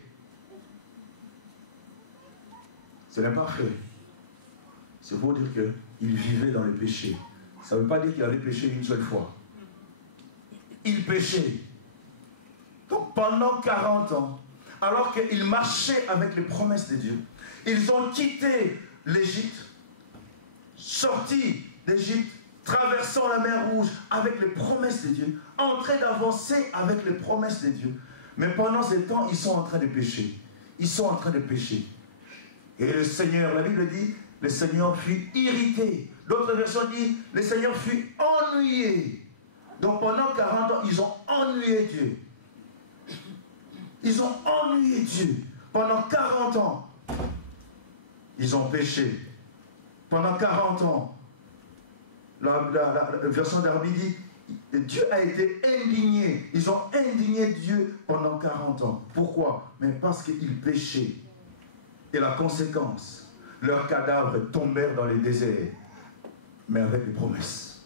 Ce n'est pas fait. C'est pour dire qu'il vivait dans le péché. Ça ne veut pas dire qu'il avait péché une seule fois. Il péchait. Donc pendant 40 ans, alors qu'ils marchaient avec les promesses de Dieu, ils ont quitté l'Égypte, sortis d'Égypte, traversant la mer Rouge avec les promesses de Dieu, en train d'avancer avec les promesses de Dieu. Mais pendant ce temps, ils sont en train de pécher. Ils sont en train de pécher. Et le Seigneur, la Bible dit, le Seigneur fut irrité. D'autres versions disent, le Seigneur fut ennuyé. Donc pendant 40 ans, ils ont ennuyé Dieu. Ils ont ennuyé Dieu. Pendant 40 ans, ils ont péché. Pendant 40 ans, la version d'Arbi dit, Dieu a été indigné. Ils ont indigné Dieu pendant 40 ans. Pourquoi? Mais parce qu'ils péchaient. Et la conséquence, leurs cadavres tombèrent dans les déserts, mais avec des promesses.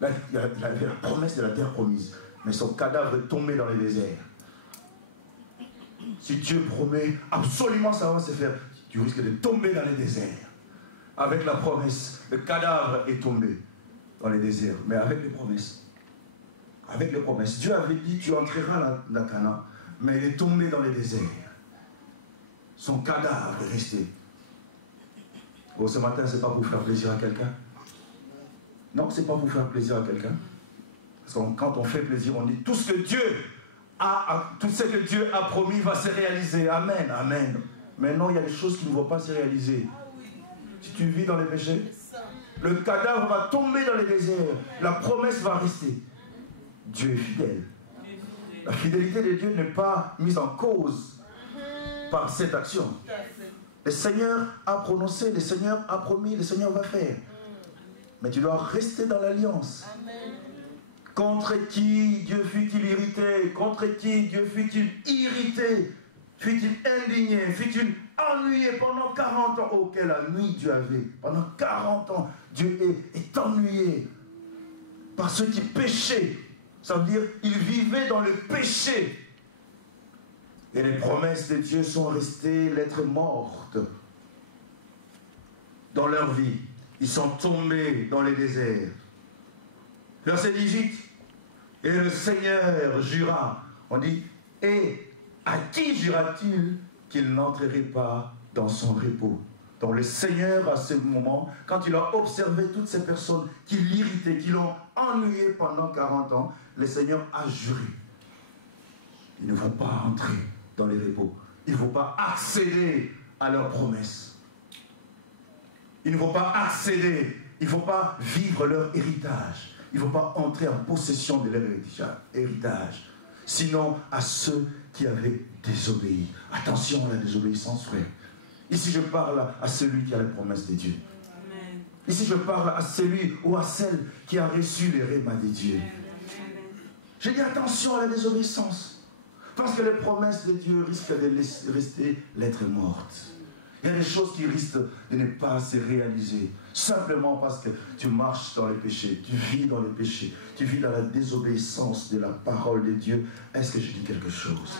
Là, il y avait la promesse de la terre promise, mais son cadavre est tombé dans les déserts. Si Dieu promet, absolument ça va se faire, tu risques de tomber dans les déserts. Avec la promesse, le cadavre est tombé dans les déserts, mais avec les promesses. Avec les promesses. Dieu avait dit, tu entreras dans Canaan, mais il est tombé dans les déserts. Son cadavre est resté. Bon, ce matin, ce n'est pas pour faire plaisir à quelqu'un. Non, ce n'est pas pour faire plaisir à quelqu'un. Parce que quand on fait plaisir, on dit tout ce que Dieu a promis va se réaliser. Amen, amen. Mais non, il y a des choses qui ne vont pas se réaliser. Si tu vis dans les péchés, le cadavre va tomber dans les déserts. La promesse va rester. Dieu est fidèle. La fidélité de Dieu n'est pas mise en cause par cette action. Le Seigneur a prononcé, le Seigneur a promis, le Seigneur va faire. Mais tu dois rester dans l'alliance. Contre qui Dieu fut-il irrité? Contre qui Dieu fut-il irrité? Fut-il indigné? Fut-il ennuyé pendant 40 ans? Oh, quelle nuit Dieu avait. Pendant 40 ans, Dieu est ennuyé par ceux qui péchaient. Ça veut dire qu'ils vivaient dans le péché. Et les promesses de Dieu sont restées lettres mortes dans leur vie. Ils sont tombés dans les déserts. Verset 18. Et le Seigneur jura. On dit, et à qui jura-t-il qu'il n'entrerait pas dans son repos? Donc le Seigneur, à ce moment, quand il a observé toutes ces personnes qui l'irritaient, qui l'ont ennuyé pendant 40 ans, le Seigneur a juré. Ils ne vont pas entrer dans les repos. Ils ne vont pas accéder à leurs promesses. Ils ne vont pas accéder, ils ne vont pas vivre leur héritage. Ils ne vont pas entrer en possession de leur héritage. Sinon, à ceux qui avaient désobéi. Attention à la désobéissance, frère. Ici, je parle à celui qui a les promesses de Dieu. Amen. Ici, je parle à celui ou à celle qui a reçu les rémas de Dieu. Je dis attention à la désobéissance. Parce que les promesses de Dieu risquent de rester lettre morte. Il y a des choses qui risquent de ne pas se réaliser. Simplement parce que tu marches dans les péchés, tu vis dans les péchés, tu vis dans la désobéissance de la parole de Dieu. Est-ce que je dis quelque chose?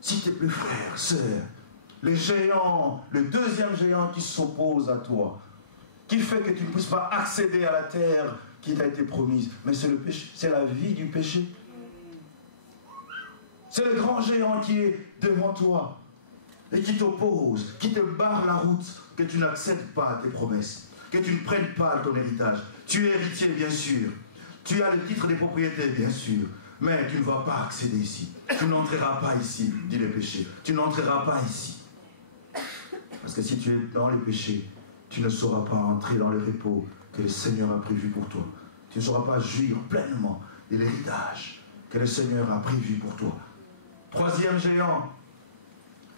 S'il te plaît, frère, sœur, le géant, le deuxième géant qui s'oppose à toi, qui fait que tu ne puisses pas accéder à la terre qui t'a été promise, mais c'est le péché, c'est la vie du péché. C'est le grand géant qui est devant toi et qui t'oppose, qui te barre la route, que tu n'accèdes pas à tes promesses, que tu ne prennes pas ton héritage. Tu es héritier, bien sûr. Tu as le titre de propriété, bien sûr. Mais tu ne vas pas accéder ici. Tu n'entreras pas ici, dit le péché. Tu n'entreras pas ici. Parce que si tu es dans les péchés, tu ne sauras pas entrer dans le repos que le Seigneur a prévu pour toi. Tu ne sauras pas jouir pleinement de l'héritage que le Seigneur a prévu pour toi. Troisième géant,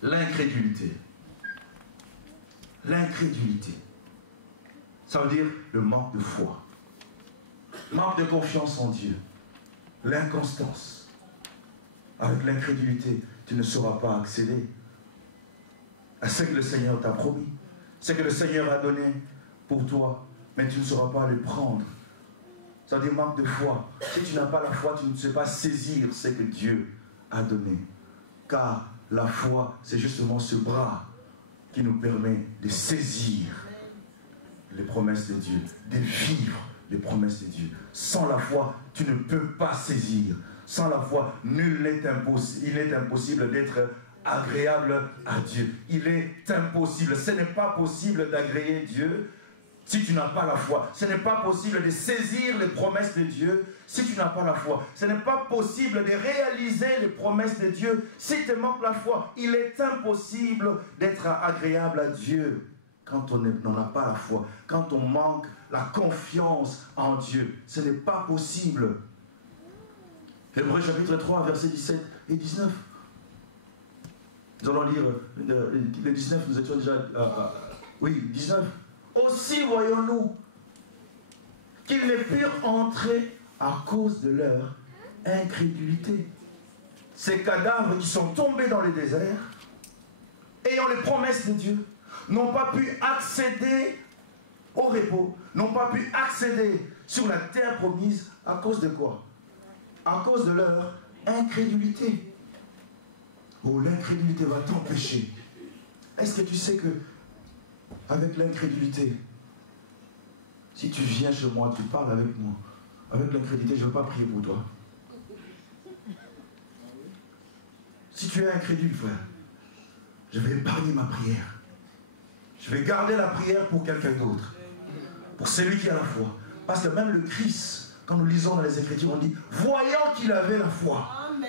l'incrédulité. L'incrédulité. Ça veut dire le manque de foi. Manque de confiance en Dieu. L'inconstance. Avec l'incrédulité, tu ne sauras pas accéder à ce que le Seigneur t'a promis, ce que le Seigneur a donné pour toi, mais tu ne sauras pas le prendre. Ça veut dire manque de foi. Si tu n'as pas la foi, tu ne sais pas saisir ce que Dieu a donné. Car la foi, c'est justement ce bras qui nous permet de saisir les promesses de Dieu, de vivre les promesses de Dieu. Sans la foi, tu ne peux pas saisir. Sans la foi, il est impossible d'être agréable à Dieu. Il est impossible. Ce n'est pas possible d'agréer Dieu si tu n'as pas la foi. Ce n'est pas possible de saisir les promesses de Dieu si tu n'as pas la foi. Ce n'est pas possible de réaliser les promesses de Dieu si tu manques la foi. Il est impossible d'être agréable à Dieu quand on n'en a pas la foi, quand on manque la confiance en Dieu. Ce n'est pas possible. Hébreux chapitre 3, versets 17 et 19. Nous allons lire le 19, nous étions déjà... oui, 19. Aussi voyons-nous qu'ils ne purent entrer à cause de leur incrédulité. Ces cadavres qui sont tombés dans le désert, ayant les promesses de Dieu, n'ont pas pu accéder au repos, n'ont pas pu accéder sur la terre promise à cause de quoi? À cause de leur incrédulité. Oh, l'incrédulité va t'empêcher. Est-ce que tu sais que avec l'incrédulité, si tu viens chez moi, tu parles avec moi, avec l'incrédulité, je ne veux pas prier pour toi. Si tu es incrédule, frère, je vais épargner ma prière. Je vais garder la prière pour quelqu'un d'autre. Pour celui qui a la foi. Parce que même le Christ, quand nous lisons dans les Écritures, on dit, voyant qu'il avait la foi. Amen.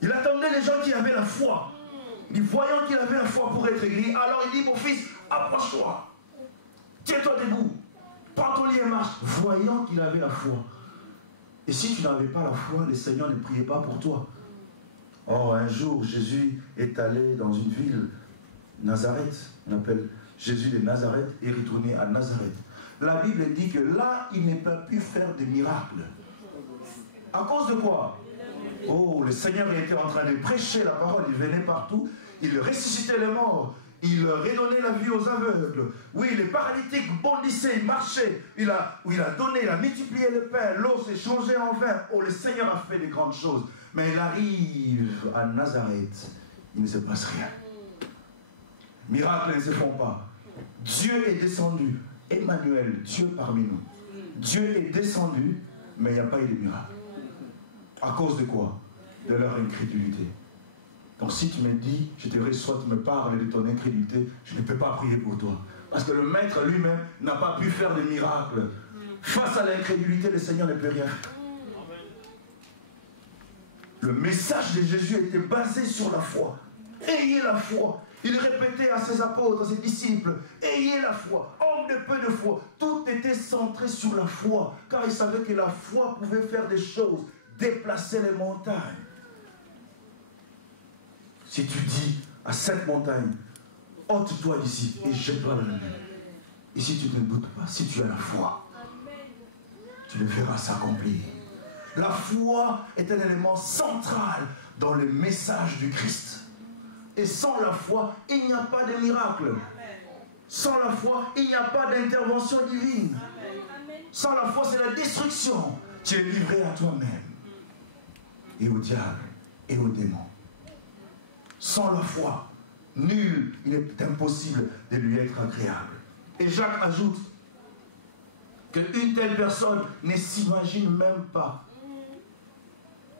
Il attendait les gens qui avaient la foi. Il dit, voyant qu'il avait la foi pour être guéri, alors il dit, mon fils, approche-toi. Tiens-toi debout. Prends ton lit et marche. Voyant qu'il avait la foi. Et si tu n'avais pas la foi, le Seigneur ne priait pas pour toi. Or, un jour, Jésus est allé dans une ville, Nazareth, on appelle Jésus de Nazareth, est retourné à Nazareth. La Bible dit que là, il n'a pas pu faire de miracles. À cause de quoi? Oh, le Seigneur était en train de prêcher la parole, il venait partout, il ressuscitait les morts, il redonnait la vue aux aveugles. Oui, les paralytiques bondissaient, ils marchaient, il a donné, il a multiplié le pain, l'eau s'est changée en vin. Oh, le Seigneur a fait des grandes choses. Mais il arrive à Nazareth, il ne se passe rien. Miracles ne se font pas. Dieu est descendu. Emmanuel, Dieu parmi nous. Dieu est descendu mais il n'y a pas eu de miracle. À cause de quoi? De leur incrédulité. Donc si tu me dis, je te reçois, tu me parles de ton incrédulité, je ne peux pas prier pour toi. Parce que le maître lui-même n'a pas pu faire de miracle. Face à l'incrédulité, le Seigneur ne peut rien faire. Le message de Jésus était basé sur la foi. Ayez la foi. Il répétait à ses apôtres, à ses disciples, ayez la foi. Homme de peu de foi. Tout était centré sur la foi. Car il savait que la foi pouvait faire des choses, déplacer les montagnes. Si tu dis à cette montagne, ôte-toi d'ici et jette-toi dans la mer. Et si tu ne doutes pas, si tu as la foi, tu le verras s'accomplir. La foi est un élément central dans le message du Christ. Et sans la foi, il n'y a pas de miracle. Sans la foi, il n'y a pas d'intervention divine. Sans la foi, c'est la destruction. Tu es livré à toi-même et au diable et aux démons. Sans la foi, nul, il est impossible de lui être agréable. Et Jacques ajoute qu'une telle personne ne s'imagine même pas.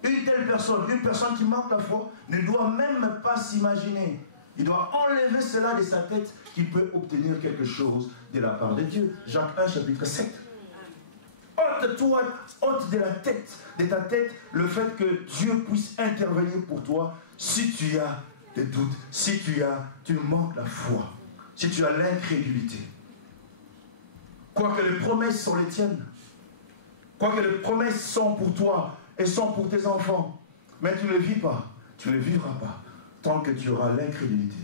Une telle personne, une personne qui manque la foi, ne doit même pas s'imaginer. Il doit enlever cela de sa tête qu'il peut obtenir quelque chose de la part de Dieu. Jacques 1, chapitre 7. Ôte-toi, ôte de ta tête le fait que Dieu puisse intervenir pour toi si tu as des doutes, si tu manques la foi, si tu as l'incrédulité. Quoique les promesses sont les tiennes, quoique les promesses sont pour toi et sont pour tes enfants, mais tu ne les vis pas, tu ne les vivras pas tant que tu auras l'incrédulité.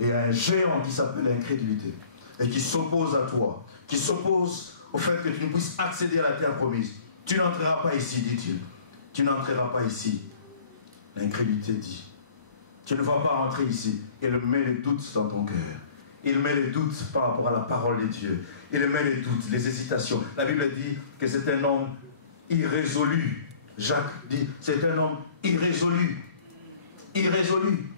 Et il y a un géant qui s'appelle l'incrédulité et qui s'oppose à toi, qui s'oppose au fait que tu ne puisses accéder à la terre promise. Tu n'entreras pas ici, dit Dieu. Tu n'entreras pas ici. L'incrédulité dit, tu ne vas pas entrer ici. Il met les doutes dans ton cœur. Il met les doutes par rapport à la parole de Dieu. Il met les doutes, les hésitations. La Bible dit que c'est un homme irrésolu. Jacques dit, c'est un homme irrésolu. Irrésolu.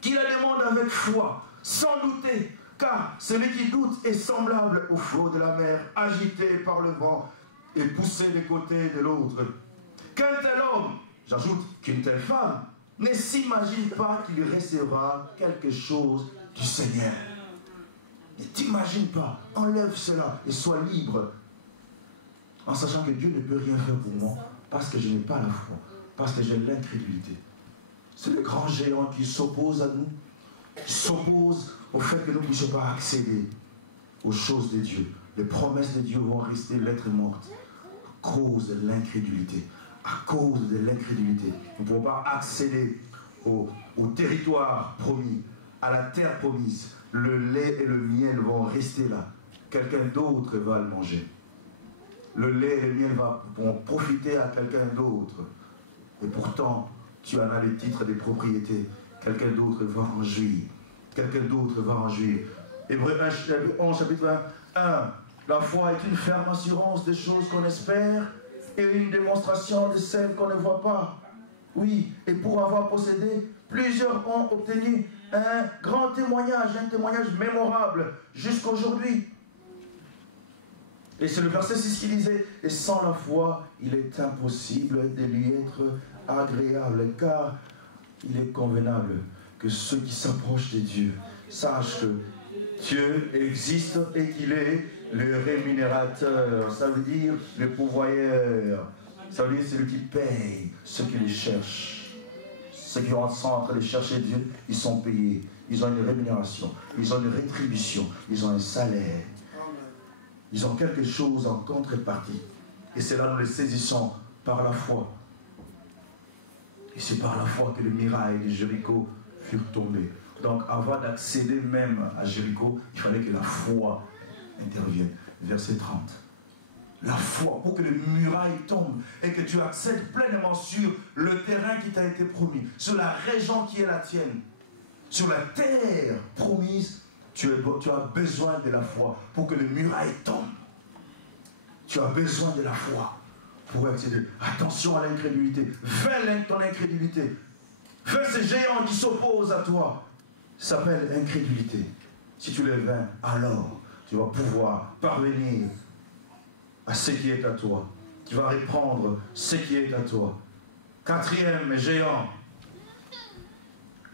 Qui la demande avec foi, sans douter. Car celui qui doute est semblable au flot de la mer, agité par le vent et poussé de côté de l'autre. Qu'un tel homme, j'ajoute qu'une telle femme, ne s'imagine pas qu'il recevra quelque chose du Seigneur. Ne t'imagine pas, enlève cela et sois libre. En sachant que Dieu ne peut rien faire pour moi parce que je n'ai pas la foi, parce que j'ai l'incrédulité. C'est le grand géant qui s'oppose à nous, qui s'oppose au fait que nous ne puissions pas accéder aux choses de Dieu. Les promesses de Dieu vont rester lettres mortes à cause de l'incrédulité. À cause de l'incrédulité. Nous ne pouvons pas accéder au territoire promis, à la terre promise. Le lait et le miel vont rester là. Quelqu'un d'autre va le manger. Le lait et le miel vont profiter à quelqu'un d'autre. Et pourtant, tu en as les titres des propriétés. Quelqu'un d'autre va en jouir. Quelqu'un d'autre va en jouir. Hébreux 11, chapitre 1. La foi est une ferme assurance des choses qu'on espère et une démonstration de celles qu'on ne voit pas. Oui, et pour avoir possédé, plusieurs ont obtenu un grand témoignage, un témoignage mémorable jusqu'à aujourd'hui. Et c'est le verset 6 qui disait, et sans la foi, il est impossible de lui être agréable, car il est convenable que ceux qui s'approchent de Dieu sachent que Dieu existe et qu'il est le rémunérateur. Ça veut dire le pourvoyeur. Ça veut dire celui qui paye ceux qui le cherchent. Ceux qui sont en train de chercher Dieu, ils sont payés. Ils ont une rémunération, ils ont une rétribution, ils ont un salaire. Ils ont quelque chose en contrepartie. Et c'est là que nous le saisissons par la foi. Et c'est par la foi que les murailles de Jéricho furent tombées. Donc avant d'accéder même à Jéricho, il fallait que la foi intervienne. Verset 30. La foi, pour que les murailles tombent et que tu accèdes pleinement sur le terrain qui t'a été promis, sur la région qui est la tienne, sur la terre promise, tu as besoin de la foi pour que les murailles tombent. Tu as besoin de la foi pour accéder. Attention à l'incrédulité. Vains ton incrédulité. Vains ces géants qui s'opposent à toi. Ça s'appelle incrédulité. Si tu les vains, alors tu vas pouvoir parvenir à ce qui est à toi. Tu vas reprendre ce qui est à toi. Quatrième géant,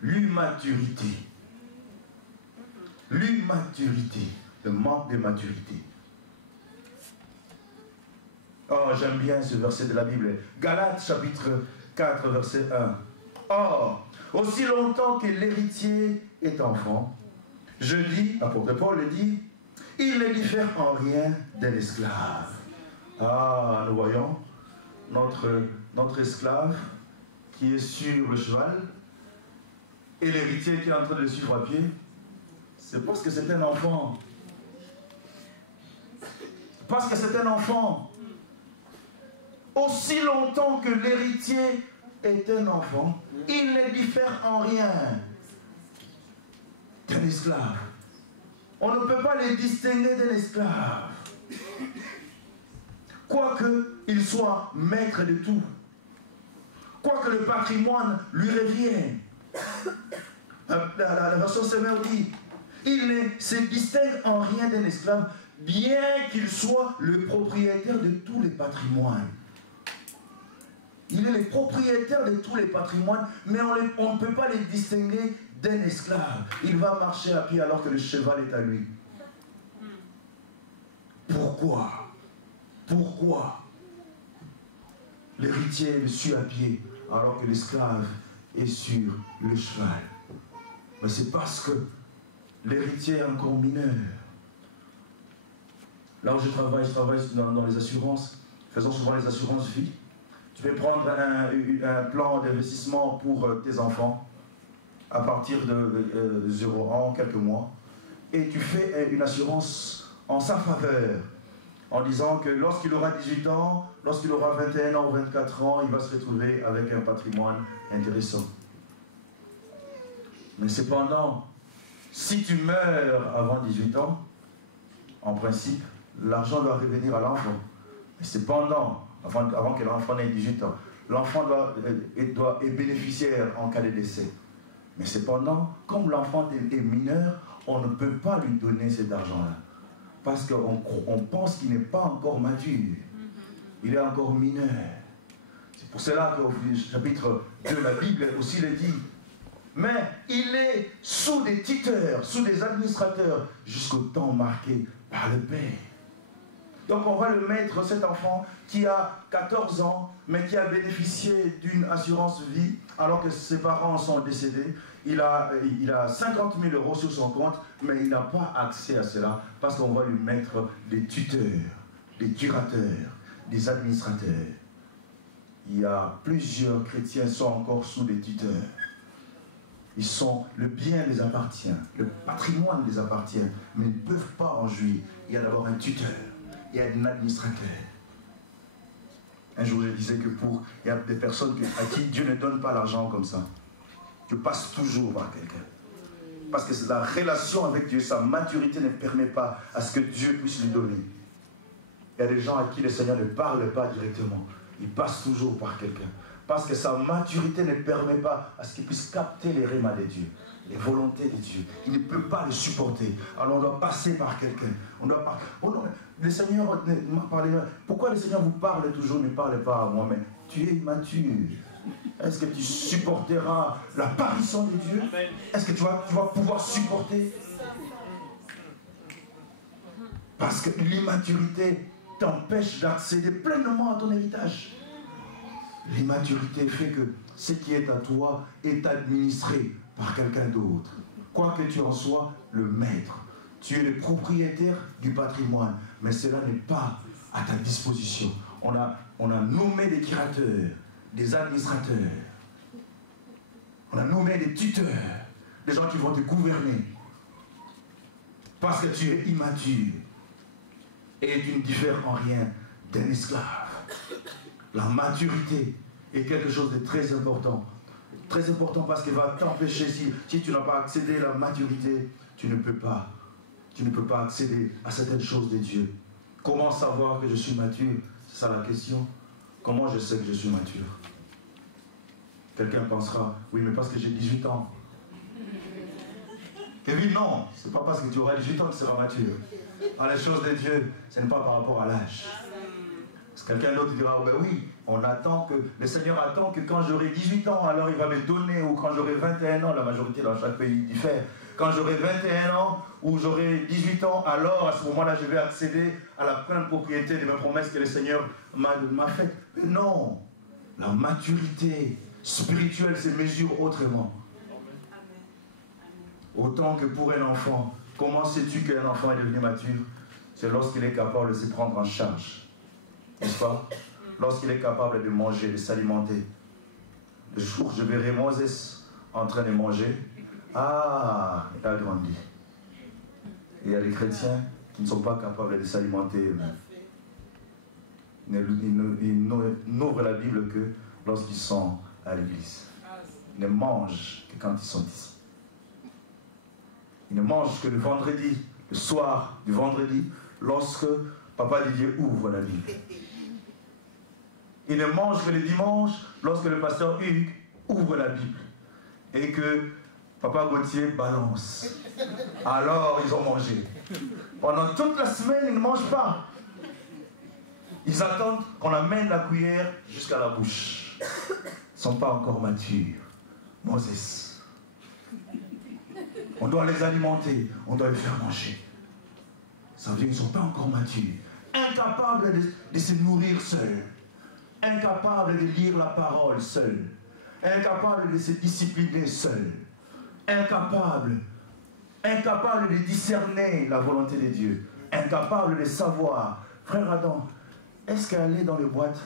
l'immaturité. L'immaturité, le manque de maturité. Oh, j'aime bien ce verset de la Bible. Galates chapitre 4, verset 1. Or, aussi longtemps que l'héritier est enfant, je dis, l'apôtre Paul le dit, il ne diffère en rien d'un esclave. Ah, nous voyons notre esclave qui est sur le cheval et l'héritier qui est en train de le suivre à pied. C'est parce que c'est un enfant. Parce que c'est un enfant. Aussi longtemps que l'héritier est un enfant, il ne diffère en rien d'un esclave. On ne peut pas les distinguer d'un esclave. Quoique il soit maître de tout, quoique le patrimoine lui revienne. La version Seigneur dit, il ne se distingue en rien d'un esclave, bien qu'il soit le propriétaire de tous les patrimoines. Il est le propriétaire de tous les patrimoines, mais on ne peut pas les distinguer d'un esclave. Il va marcher à pied alors que le cheval est à lui. Pourquoi? Pourquoi l'héritier le suit à pied alors que l'esclave est sur le cheval? Mais c'est parce que l'héritier est encore mineur. Là où je travaille dans les assurances, faisons souvent les assurances vie. Tu peux prendre un plan d'investissement pour tes enfants à partir de 0 ans, quelques mois, et tu fais une assurance en sa faveur, en disant que lorsqu'il aura 18 ans, lorsqu'il aura 21 ans ou 24 ans, il va se retrouver avec un patrimoine intéressant. Mais cependant, si tu meurs avant 18 ans, en principe, l'argent doit revenir à l'enfant. Mais cependant, avant que l'enfant n'ait 18 ans, l'enfant est bénéficiaire en cas de décès. Mais cependant, comme l'enfant est mineur, on ne peut pas lui donner cet argent-là. Parce qu'on pense qu'il n'est pas encore mature. Il est encore mineur. C'est pour cela qu'au chapitre 2, la Bible aussi le dit. Mais il est sous des tuteurs, sous des administrateurs, jusqu'au temps marqué par le Père. Donc on va le mettre, cet enfant qui a 14 ans, mais qui a bénéficié d'une assurance vie, alors que ses parents sont décédés. Il a 50 000 euros sur son compte, mais il n'a pas accès à cela, parce qu'on va lui mettre des tuteurs, des curateurs, des administrateurs. Il y a plusieurs chrétiens qui sont encore sous des tuteurs. Le bien les appartient, le patrimoine les appartient, mais ils ne peuvent pas en jouir. Il y a d'abord un tuteur, il y a un administrateur. Un jour, je disais que il y a des personnes à qui Dieu ne donne pas l'argent comme ça. Tu passes toujours par quelqu'un. Parce que la relation avec Dieu, sa maturité ne permet pas à ce que Dieu puisse lui donner. Il y a des gens à qui le Seigneur ne parle pas directement. Il passe toujours par quelqu'un. Parce que sa maturité ne permet pas à ce qu'il puisse capter les rémas de Dieu, les volontés de Dieu. Il ne peut pas le supporter. Alors on doit passer par quelqu'un. Le Seigneur m'a parlé. Pourquoi le Seigneur vous parle toujours, ne parle pas à moi? Mais tu es immature. Est-ce que tu supporteras l'apparition de Dieu? Est-ce que tu vas pouvoir supporter? Parce que l'immaturité t'empêche d'accéder pleinement à ton héritage. L'immaturité fait que ce qui est à toi est administré par quelqu'un d'autre. Quoi que tu en sois le maître, tu es le propriétaire du patrimoine, mais cela n'est pas à ta disposition. On a nommé des curateurs, des administrateurs, on a nommé des tuteurs, des gens qui vont te gouverner, parce que tu es immature et tu ne diffères en rien d'un esclave. La maturité est quelque chose de très important. Très important parce qu'elle va t'empêcher, si tu n'as pas accédé à la maturité, tu ne peux pas accéder à certaines choses de Dieu. Comment savoir que je suis mature? C'est ça la question. Comment je sais que je suis mature? Quelqu'un pensera, oui, mais parce que j'ai 18 ans. Kevin, non, c'est pas parce que tu auras 18 ans que tu seras mature. Dans les choses de Dieu, ce n'est pas par rapport à l'âge. Quelqu'un d'autre dira, oh ben oui, on attend que, le Seigneur attend que quand j'aurai 18 ans, alors il va me donner, ou quand j'aurai 21 ans, la majorité dans chaque pays diffère. Quand j'aurai 21 ans, ou j'aurai 18 ans, alors à ce moment-là, je vais accéder à la pleine propriété de mes promesses que le Seigneur m'a faites. Mais non, la maturité spirituelle se mesure autrement. Autant que pour un enfant, comment sais-tu qu'un enfant est devenu mature? C'est lorsqu'il est capable de se prendre en charge. N'est-ce pas? Lorsqu'il est capable de manger, de s'alimenter. Le jour où je verrai Moses en train de manger, ah, il a grandi. Et il y a des chrétiens qui ne sont pas capables de s'alimenter eux-mêmes. Ils n'ouvrent la Bible que lorsqu'ils sont à l'église. Ils ne mangent que quand ils sont ici. Ils ne mangent que le vendredi, le soir du vendredi, lorsque Papa Didier ouvre la Bible. Ils ne mangent que le dimanche, lorsque le pasteur Hugues ouvre la Bible. Et que Papa Gauthier balance. Alors ils ont mangé. Pendant toute la semaine, ils ne mangent pas. Ils attendent qu'on amène la cuillère jusqu'à la bouche. Ils ne sont pas encore matures. Moses. On doit les alimenter, on doit les faire manger. Ça veut dire qu'ils ne sont pas encore matures. Incapables de se nourrir seuls. Incapables de lire la parole seuls. Incapables de se discipliner seuls. Incapables de discerner la volonté de Dieu. Incapables de savoir. Frère Adam, est-ce qu'aller dans les boîtes,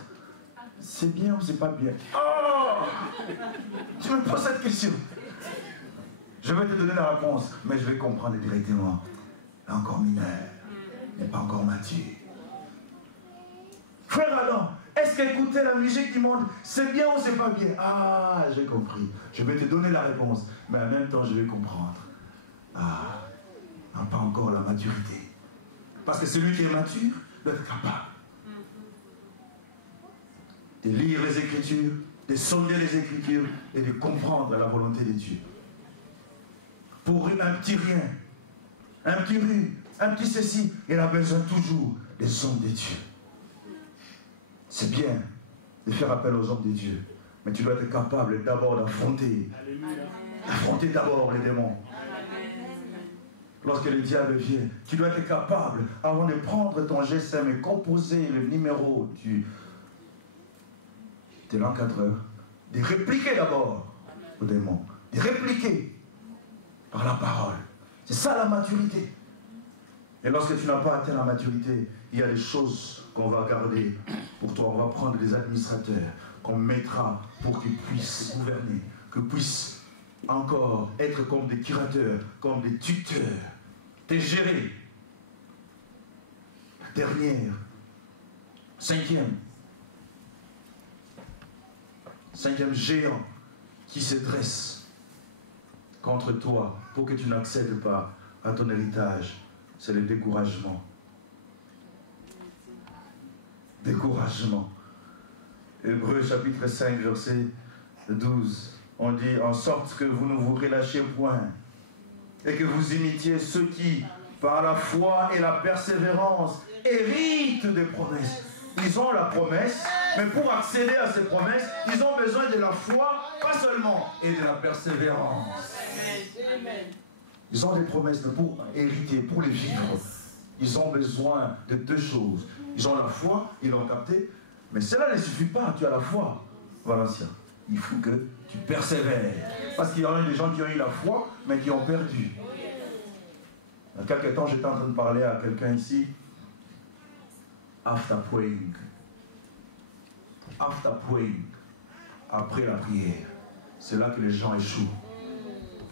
c'est bien ou c'est pas bien? Oh! Tu me poses cette question. Je vais te donner la réponse, mais je vais comprendre directement. Il est encore mineur, il n'est pas encore mature. Frère Adam, est-ce qu'écouter la musique du monde, c'est bien ou c'est pas bien? Ah, j'ai compris. Je vais te donner la réponse, mais en même temps, je vais comprendre. Ah, n'a pas encore la maturité. Parce que celui qui est mature doit être capable de lire les Écritures, de sonder les Écritures et de comprendre la volonté de Dieu. Pour un petit rien, un petit rue, un petit ceci, il a besoin toujours des hommes de Dieu. C'est bien de faire appel aux hommes de Dieu, mais tu dois être capable d'abord d'affronter d'abord les démons. Lorsque le diable vient, tu dois être capable, avant de prendre ton GSM et composer le numéro de l'encadreur, de répliquer d'abord aux démons, de répliquer par la parole. C'est ça la maturité. Et lorsque tu n'as pas atteint la maturité, il y a des choses qu'on va garder pour toi. On va prendre des administrateurs qu'on mettra pour qu'ils puissent gouverner, qu'ils puissent encore être comme des curateurs, comme des tuteurs, te gérer. Dernière, cinquième géant qui se dresse contre toi pour que tu n'accèdes pas à ton héritage, c'est le découragement. Découragement. Hébreux chapitre 5, verset 12. On dit, en sorte que vous ne vous relâchiez point et que vous imitiez ceux qui, par la foi et la persévérance, héritent des promesses. Ils ont la promesse, mais pour accéder à ces promesses, ils ont besoin de la foi, pas seulement, et de la persévérance. Ils ont des promesses, mais pour hériter, pour les vivre, ils ont besoin de deux choses. Ils ont la foi, ils l'ont capté, mais cela ne suffit pas, tu as la foi, Valencien. Il faut que tu persévères. Parce qu'il y a des gens qui ont eu la foi, mais qui ont perdu. Il y a quelques temps, j'étais en train de parler à quelqu'un ici. After praying. After praying. Après la prière. C'est là que les gens échouent.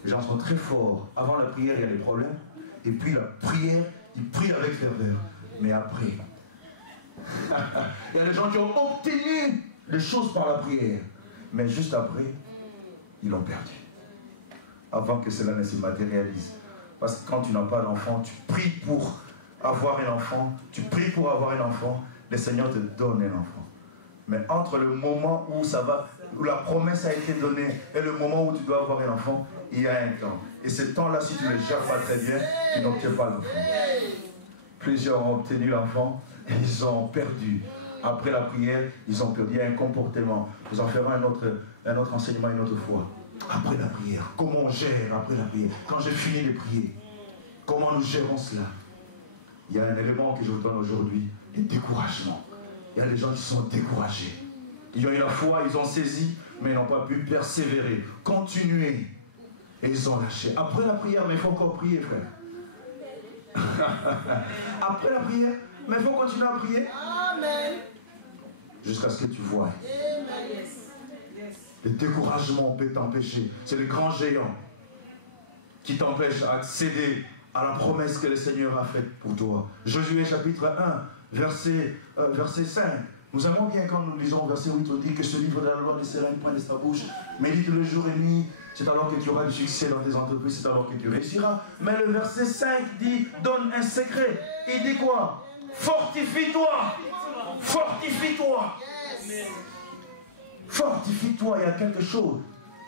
Les gens sont très forts. Avant la prière, il y a des problèmes. Et puis la prière, ils prient avec ferveur. Mais après, il y a des gens qui ont obtenu des choses par la prière. Mais juste après, ils l'ont perdu. Avant que cela ne se matérialise. Parce que quand tu n'as pas d'enfant, tu pries pour avoir un enfant. Tu pries pour avoir un enfant. Le Seigneur te donne un enfant. Mais entre le moment où la promesse a été donnée et le moment où tu dois avoir un enfant, il y a un temps. Et ce temps-là, si tu ne le gères pas très bien, tu n'obtiens pas l'enfant. Plusieurs ont obtenu l'enfant et ils ont perdu Après la prière, ils ont perdu un comportement. Nous en ferons un autre enseignement une autre fois. Après la prière, comment on gère après la prière? Quand j'ai fini de prier, comment nous gérons cela? Il y a un élément que je vous donne aujourd'hui, le découragement. Il y a des gens qui sont découragés. Ils ont eu la foi, ils ont saisi, mais ils n'ont pas pu persévérer, continuer. Et ils ont lâché. Après la prière, mais il faut encore prier, frère. Après la prière, mais il faut continuer à prier. Amen. Jusqu'à ce que tu vois. Amen. Le découragement peut t'empêcher. C'est le grand géant qui t'empêche d'accéder à la promesse que le Seigneur a faite pour toi. Josué chapitre 1, verset 5. Nous aimons bien quand nous lisons verset 8, on dit que ce livre de la loi ne sera point de ta bouche. Médite-le jour et nuit. C'est alors que tu auras du succès dans tes entreprises, c'est alors que tu réussiras. Mais le verset 5 dit, donne un secret. Il dit quoi? Fortifie-toi. Fortifie-toi. Fortifie-toi, il y a quelque chose.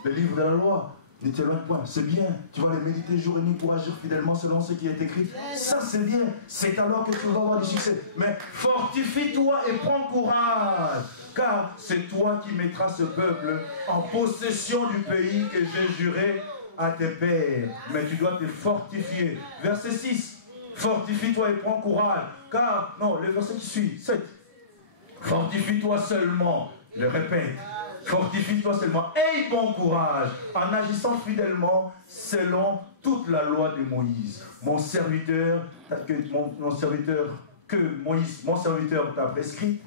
Le livre de la loi ne t'éloigne point. C'est bien. Tu vas les méditer jour et nuit pour agir fidèlement selon ce qui est écrit. Ça, c'est bien. C'est alors que tu vas avoir du succès. Mais fortifie-toi et prends courage. Car c'est toi qui mettras ce peuple en possession du pays que j'ai juré à tes pères. Mais tu dois te fortifier. Verset 6. Fortifie-toi et prends courage. Car, non, le verset qui suit, 7. Fortifie-toi seulement. Je le répète. Fortifie-toi seulement. Aie bon courage en agissant fidèlement selon toute la loi de Moïse. Mon serviteur t'a prescrit.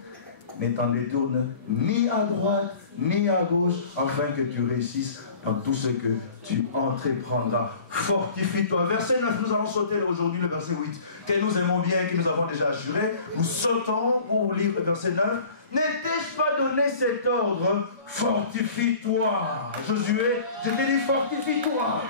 Ne t'en détourne ni à droite ni à gauche, afin que tu réussisses dans tout ce que tu entreprendras. Fortifie-toi. Verset 9, nous allons sauter aujourd'hui le verset 8, que nous aimons bien, que nous avons déjà assuré. Nous sautons pour lire le verset 9. Ne t'ai-je pas donné cet ordre? Fortifie-toi. Josué, je t'ai dit fortifie-toi.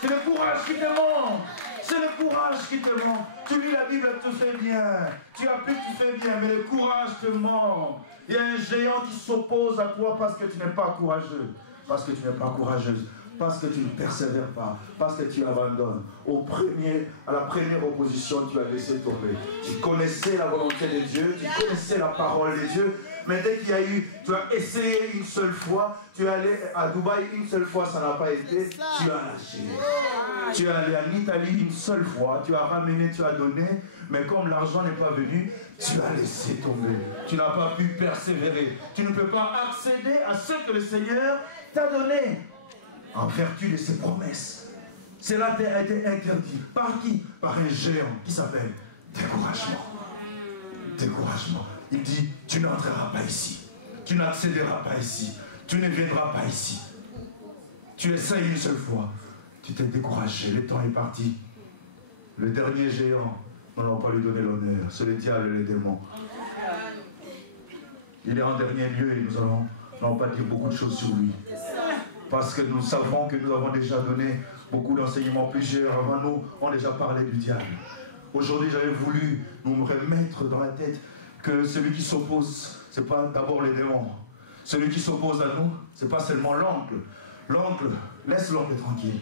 C'est le courage qui te manque. C'est le courage qui te manque. Tu lis la Bible, elle te fait bien. Tu appliques, tu fais bien, mais le courage te manque. Il y a un géant qui s'oppose à toi parce que tu n'es pas courageux. Parce que tu n'es pas courageuse. Parce que tu ne persévères pas. Parce que tu abandonnes. À la première opposition, tu as laissé tomber. Tu connaissais la volonté de Dieu. Tu connaissais la parole de Dieu. Mais dès qu'il y a eu, tu as essayé une seule fois, tu es allé à Dubaï une seule fois, ça n'a pas été, tu as lâché. Tu es allé en Italie une seule fois, tu as ramené, tu as donné, mais comme l'argent n'est pas venu, tu as laissé tomber. Tu n'as pas pu persévérer. Tu ne peux pas accéder à ce que le Seigneur t'a donné en vertu de ses promesses. Cela a été interdit. Par qui? Par un géant qui s'appelle découragement. Découragement. Il dit, tu n'entreras pas ici. Tu n'accéderas pas ici. Tu ne viendras pas ici. Tu essayes une seule fois. Tu t'es découragé. Le temps est parti. Le dernier géant, nous n'allons pas lui donner l'honneur. C'est le diable et les démons. Il est en dernier lieu et nous n'allons pas dire beaucoup de choses sur lui. Parce que nous savons que nous avons déjà donné beaucoup d'enseignements. Plusieurs avant nous ont déjà parlé du diable. Aujourd'hui, j'avais voulu nous remettre dans la tête que celui qui s'oppose, ce n'est pas d'abord les démons. Celui qui s'oppose à nous, ce n'est pas seulement l'oncle. L'oncle, laisse l'oncle tranquille.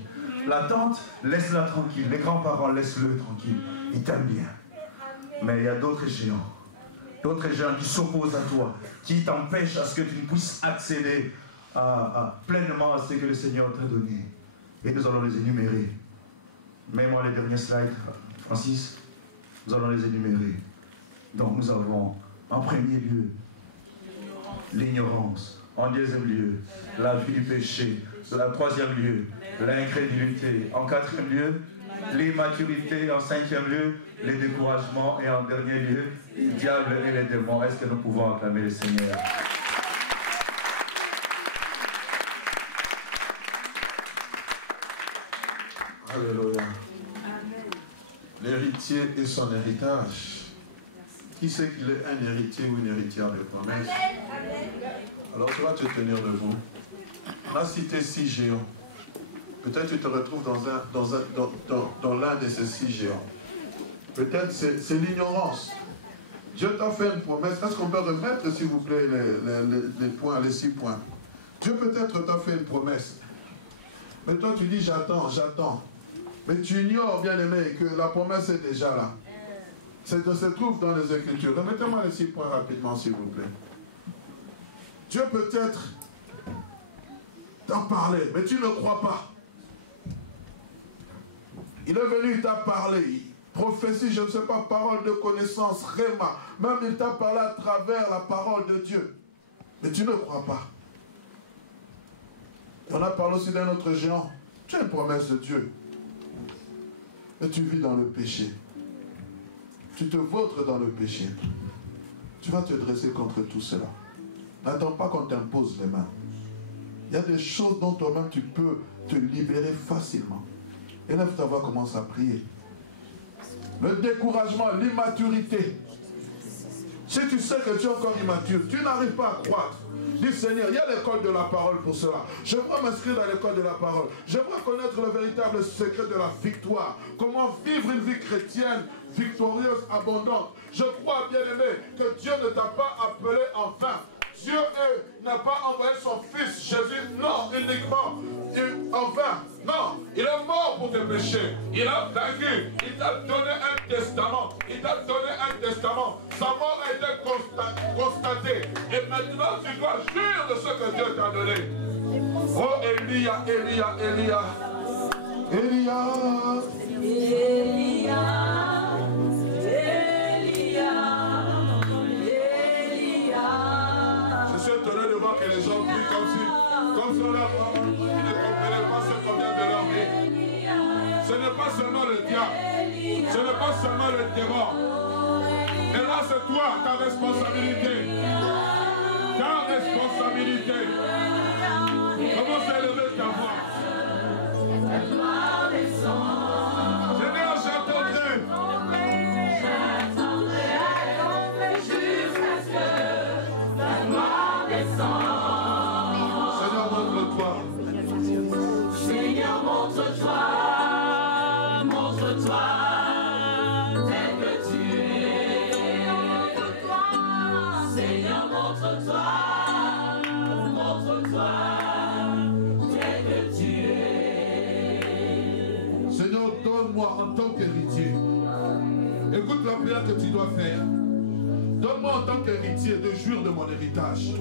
La tante, laisse-la tranquille. Les grands-parents, laisse-le tranquille. Ils t'aiment bien. Mais il y a d'autres géants. D'autres géants qui s'opposent à toi, qui t'empêchent à ce que tu ne puisses accéder pleinement à ce que le Seigneur t'a donné. Et nous allons les énumérer. Mets-moi les derniers slides, Francis. Nous allons les énumérer. Donc nous avons en premier lieu l'ignorance, en deuxième lieu la vie du péché, en troisième lieu l'incrédulité, en quatrième lieu l'immaturité, en cinquième lieu les découragements et en dernier lieu le diable et les démons. Est-ce que nous pouvons acclamer le Seigneur? Alléluia. L'héritier et son héritage. Qui sait qu'il est un héritier ou une héritière de promesse? Alors tu vas te tenir debout. On a cité 6 géants. Peut-être tu te retrouves dans l'un de ces 6 géants. Peut-être c'est l'ignorance. Dieu t'a fait une promesse. Est-ce qu'on peut remettre, s'il vous plaît, les points, les 6 points? Dieu peut-être t'a fait une promesse. Mais toi tu dis j'attends. Mais tu ignores, bien aimé, que la promesse est déjà là. Ça se trouve dans les Écritures. Remettez-moi les 6 points rapidement, s'il vous plaît. Dieu peut-être t'a parlé, mais tu ne crois pas. Il est venu, il t'a parlé. Prophétie, je ne sais pas, parole de connaissance, réma. Même il t'a parlé à travers la parole de Dieu. Mais tu ne crois pas. On a parlé aussi d'un autre géant. Tu as une promesse de Dieu. Mais tu vis dans le péché. Tu te vautres dans le péché. Tu vas te dresser contre tout cela. N'attends pas qu'on t'impose les mains. Il y a des choses dont toi-même tu peux te libérer facilement. Élève ta voix, commence à prier. Le découragement, l'immaturité. Si tu sais que tu es encore immature, tu n'arrives pas à croître. Dis Seigneur, il y a l'école de la parole pour cela. Je veux m'inscrire dans l'école de la parole. Je veux connaître le véritable secret de la victoire. Comment vivre une vie chrétienne victorieuse, abondante. Je crois, bien-aimé, que Dieu ne t'a pas appelé en vain. Dieu n'a pas envoyé son fils Jésus, non, uniquement en vain. Non, il est mort pour tes péchés. Il a vaincu. Il t'a donné un testament. Il t'a donné un testament. Sa mort a été constatée. Et maintenant, tu dois jurer de ce que Dieu t'a donné. Oh, Elia, Elia, Elia. Elia. Elia. Je suis étonné de voir que les gens prient comme si on leur parole, ils ne comprenaient pas ce qu'on vient de leur dire. Ce n'est pas seulement le diable, ce n'est pas seulement le démon. Et là, c'est toi, ta responsabilité. Ta responsabilité. Commence à élever ta voix. Seigneur, j'attendrai. Seigneur, montre-toi. Seigneur, montre-toi, montre-toi, tel que tu es. Seigneur, montre-toi, montre-toi, tel que tu es. Seigneur, donne-moi en tant qu'héritier. Écoute la prière que tu dois faire. Donne-moi en tant qu'héritier de jouir de mon héritage.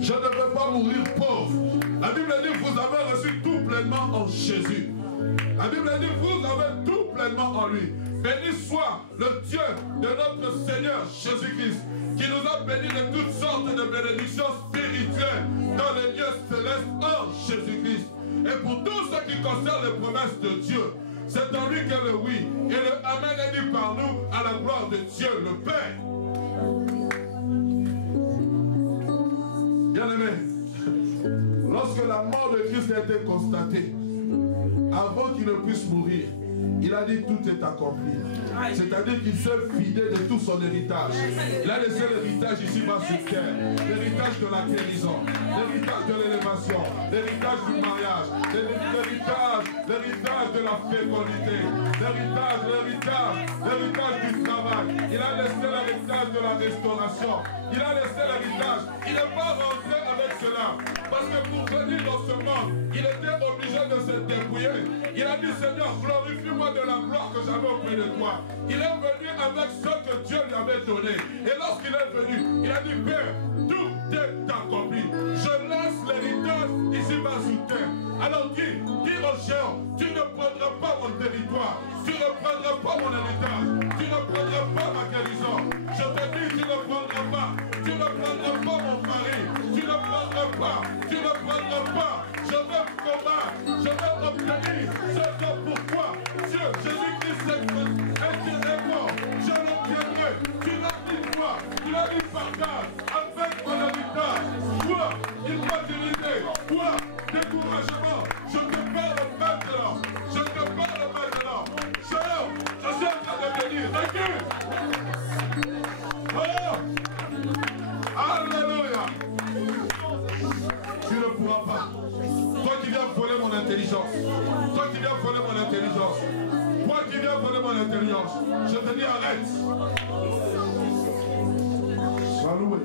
Je ne veux pas mourir pauvre. La Bible dit que vous avez reçu tout pleinement en Jésus. La Bible dit que vous avez tout pleinement en lui. Béni soit le Dieu de notre Seigneur Jésus-Christ, qui nous a bénis de toutes sortes de bénédictions spirituelles dans les lieux célestes en Jésus-Christ. Et pour tout ce qui concerne les promesses de Dieu, c'est en lui que le oui et le amen est dit par nous à la gloire de Dieu le Père. Bien-aimé, lorsque la mort de Christ a été constatée, avant qu'il ne puisse mourir, il a dit tout est accompli. C'est-à-dire qu'il s'est vidé de tout son héritage. Il a laissé l'héritage ici-bas sur terre. L'héritage de la guérison, l'héritage de l'élévation, l'héritage du mariage, l'héritage de la fécondité, l'héritage du travail. Il a laissé l'héritage de la restauration. Il a laissé l'héritage. Il n'est pas rentré avec cela. Parce que pour venir dans ce monde, il était obligé de se débrouiller. Il a dit, Seigneur, glorifie-moi de la gloire que j'avais auprès de toi. Il est venu avec ce que Dieu lui avait donné. Et lorsqu'il est venu, il a dit, Père, tout est accompli. Je laisse l'héritage ici-bas sous terre. Alors dis au géant, tu ne prendras pas mon territoire. Tu ne prendras pas mon héritage. Tu ne prendras pas ma guérison. Je te dis, tu ne prendras pas. Tu ne prendras pas mon mari. Tu ne prendras pas. Tu ne prendras pas. Je vais combattre. Je vais obtenir ce que pour toi, Dieu, Jésus-Christ est mort. Je l'obtiendrai. Tu l'as dit toi. Tu l'as dit partage avec mon héritage. Toi, immaturité. Toi, découragement. Je te parle maintenant. Je te parle maintenant. Seigneur, je suis en train de bénir. Oh! Alléluia. Tu ne pourras pas. Toi qui viens voler mon intelligence. Toi qui viens voler mon intelligence. Toi qui viens voler mon intelligence. Je te dis arrête. Sois loué.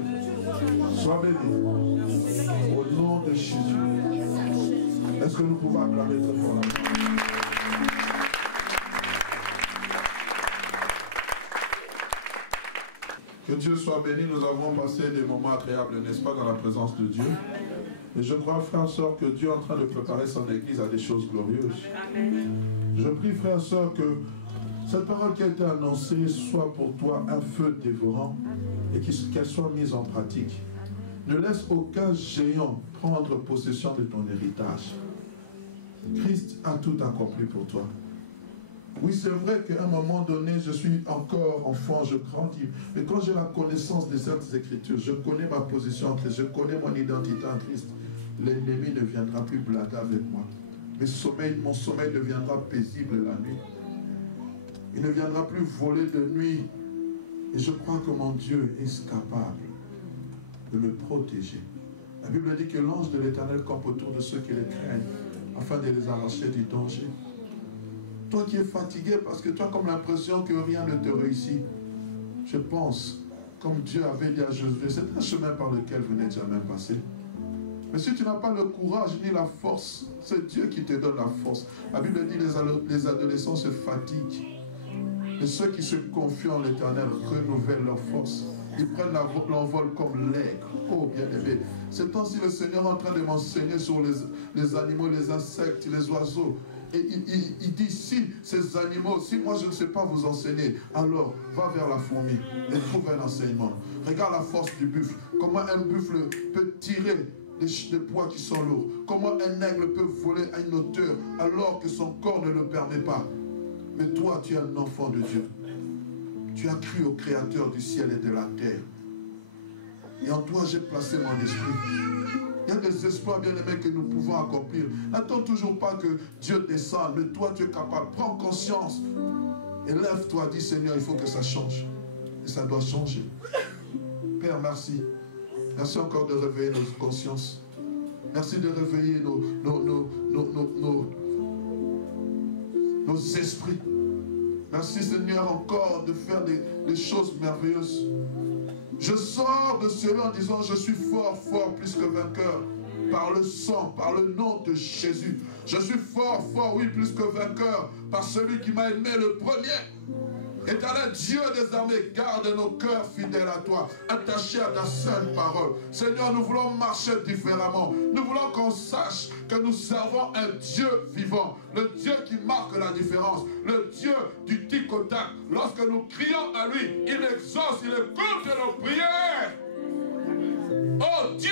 Sois béni. Au nom de Jésus. Est-ce que nous pouvons acclamer très fort? Que Dieu soit béni. Nous avons passé des moments agréables, n'est-ce pas, dans la présence de Dieu. Et je crois, frères et sœurs, que Dieu est en train de préparer son Église à des choses glorieuses. Amen. Je prie, frères et sœurs, que cette parole qui a été annoncée soit pour toi un feu dévorant et qu'elle soit mise en pratique. Ne laisse aucun géant prendre possession de ton héritage. Christ a tout accompli pour toi. Oui, c'est vrai qu'à un moment donné, je suis encore enfant, je grandis. Mais quand j'ai la connaissance des Saintes Écritures, je connais ma position en Christ, je connais mon identité en Christ, l'ennemi ne viendra plus blaguer avec moi. Mon sommeil deviendra paisible la nuit. Il ne viendra plus voler de nuit. Et je crois que mon Dieu est capable de me protéger. La Bible dit que l'ange de l'Éternel campe autour de ceux qui les craignent, afin de les arracher du danger. Toi qui es fatigué parce que tu as comme l'impression que rien ne te réussit, je pense, comme Dieu avait dit à Josué, c'est un chemin par lequel vous n'êtes jamais passé. Mais si tu n'as pas le courage ni la force, c'est Dieu qui te donne la force. La Bible dit que les adolescents se fatiguent. Et ceux qui se confient en l'Éternel renouvellent leur force. Ils prennent l'envol comme l'aigle. Oh bien-aimé, c'est temps-ci le Seigneur est en train de m'enseigner sur les animaux, les insectes, les oiseaux. Et il dit, si ces animaux, si moi je ne sais pas vous enseigner, alors va vers la fourmi et trouve un enseignement. Regarde la force du buffle. Comment un buffle peut tirer des poids qui sont lourds. Comment un aigle peut voler à une hauteur alors que son corps ne le permet pas. Mais toi, tu es un enfant de Dieu. Tu as cru au Créateur du ciel et de la terre. Et en toi, j'ai placé mon esprit. Il y a des espoirs bien-aimés que nous pouvons accomplir. N'attends toujours pas que Dieu descende, mais toi, tu es capable. Prends conscience. Et lève-toi, dis Seigneur, il faut que ça change. Et ça doit changer. Père, merci. Merci encore de réveiller nos consciences. Merci de réveiller nos esprits. Merci Seigneur encore de faire des choses merveilleuses. Je sors de cela en disant je suis fort, fort plus que vainqueur. Par le sang, par le nom de Jésus. Je suis fort, fort, oui, plus que vainqueur. Par celui qui m'a aimé le premier. Éternel Dieu des armées, garde nos cœurs fidèles à toi, attachés à ta sainte parole. Seigneur, nous voulons marcher différemment. Nous voulons qu'on sache que nous servons un Dieu vivant. Le Dieu qui marque la différence. Le Dieu du tic au tac. Lorsque nous crions à lui, il exauce, il écoute nos prières. Oh Dieu!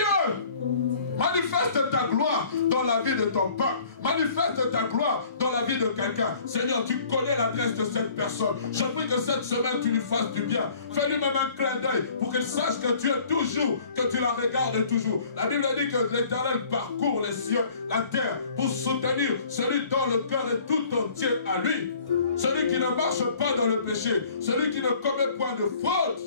Manifeste ta gloire dans la vie de ton peuple. Manifeste ta gloire dans la vie de quelqu'un. Seigneur, tu connais l'adresse de cette personne. Je prie que cette semaine, tu lui fasses du bien. Fais-lui même un clin d'œil pour qu'il sache que tu es toujours, que tu la regardes toujours. La Bible dit que l'Éternel parcourt les cieux, la terre, pour soutenir celui dont le cœur est tout entier à lui. Celui qui ne marche pas dans le péché. Celui qui ne commet point de faute.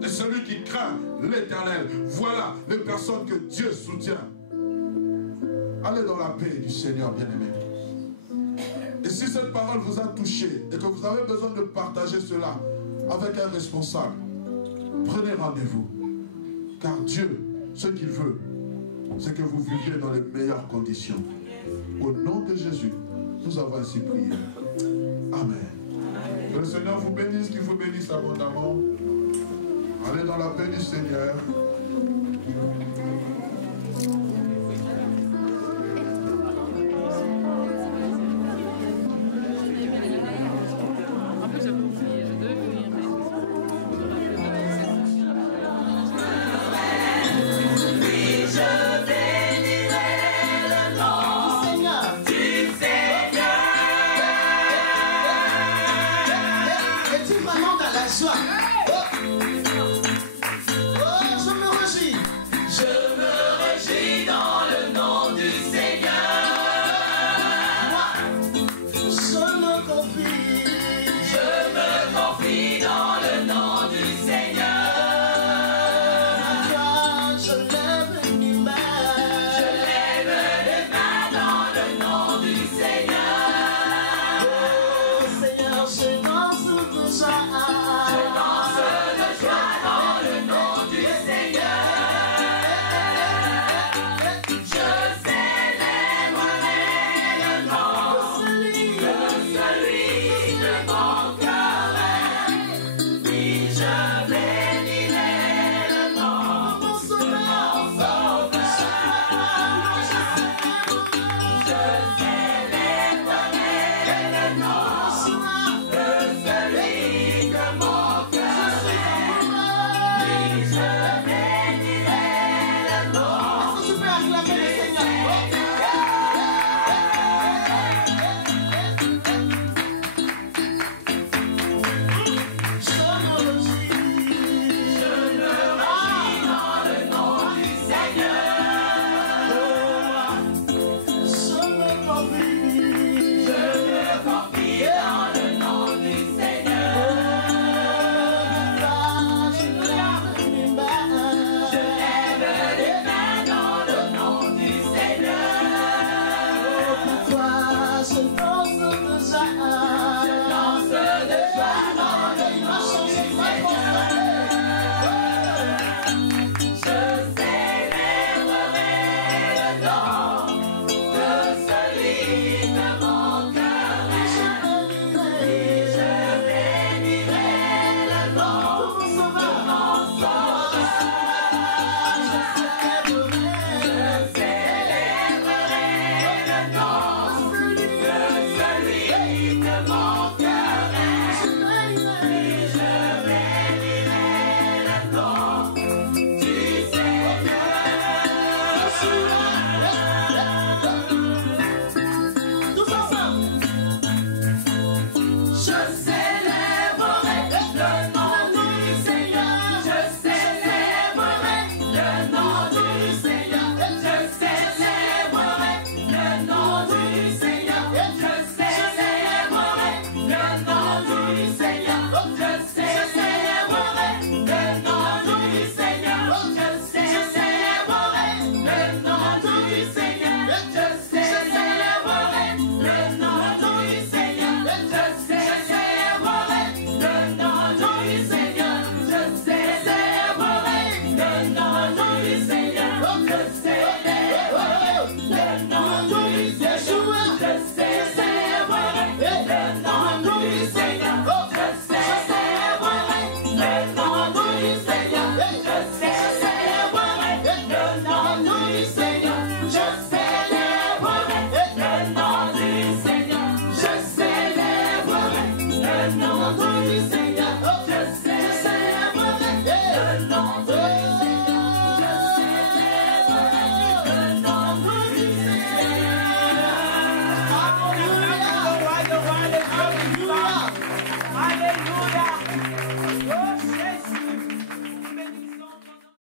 Et celui qui craint l'Éternel. Voilà les personnes que Dieu soutient. Allez dans la paix du Seigneur, bien-aimé. Et si cette parole vous a touché et que vous avez besoin de partager cela avec un responsable, prenez rendez-vous. Car Dieu, ce qu'il veut, c'est que vous viviez dans les meilleures conditions. Au nom de Jésus, nous avons ainsi prié. Amen. Que le Seigneur vous bénisse, qu'il vous bénisse abondamment. Allez dans la paix du Seigneur. Celui Alléluia.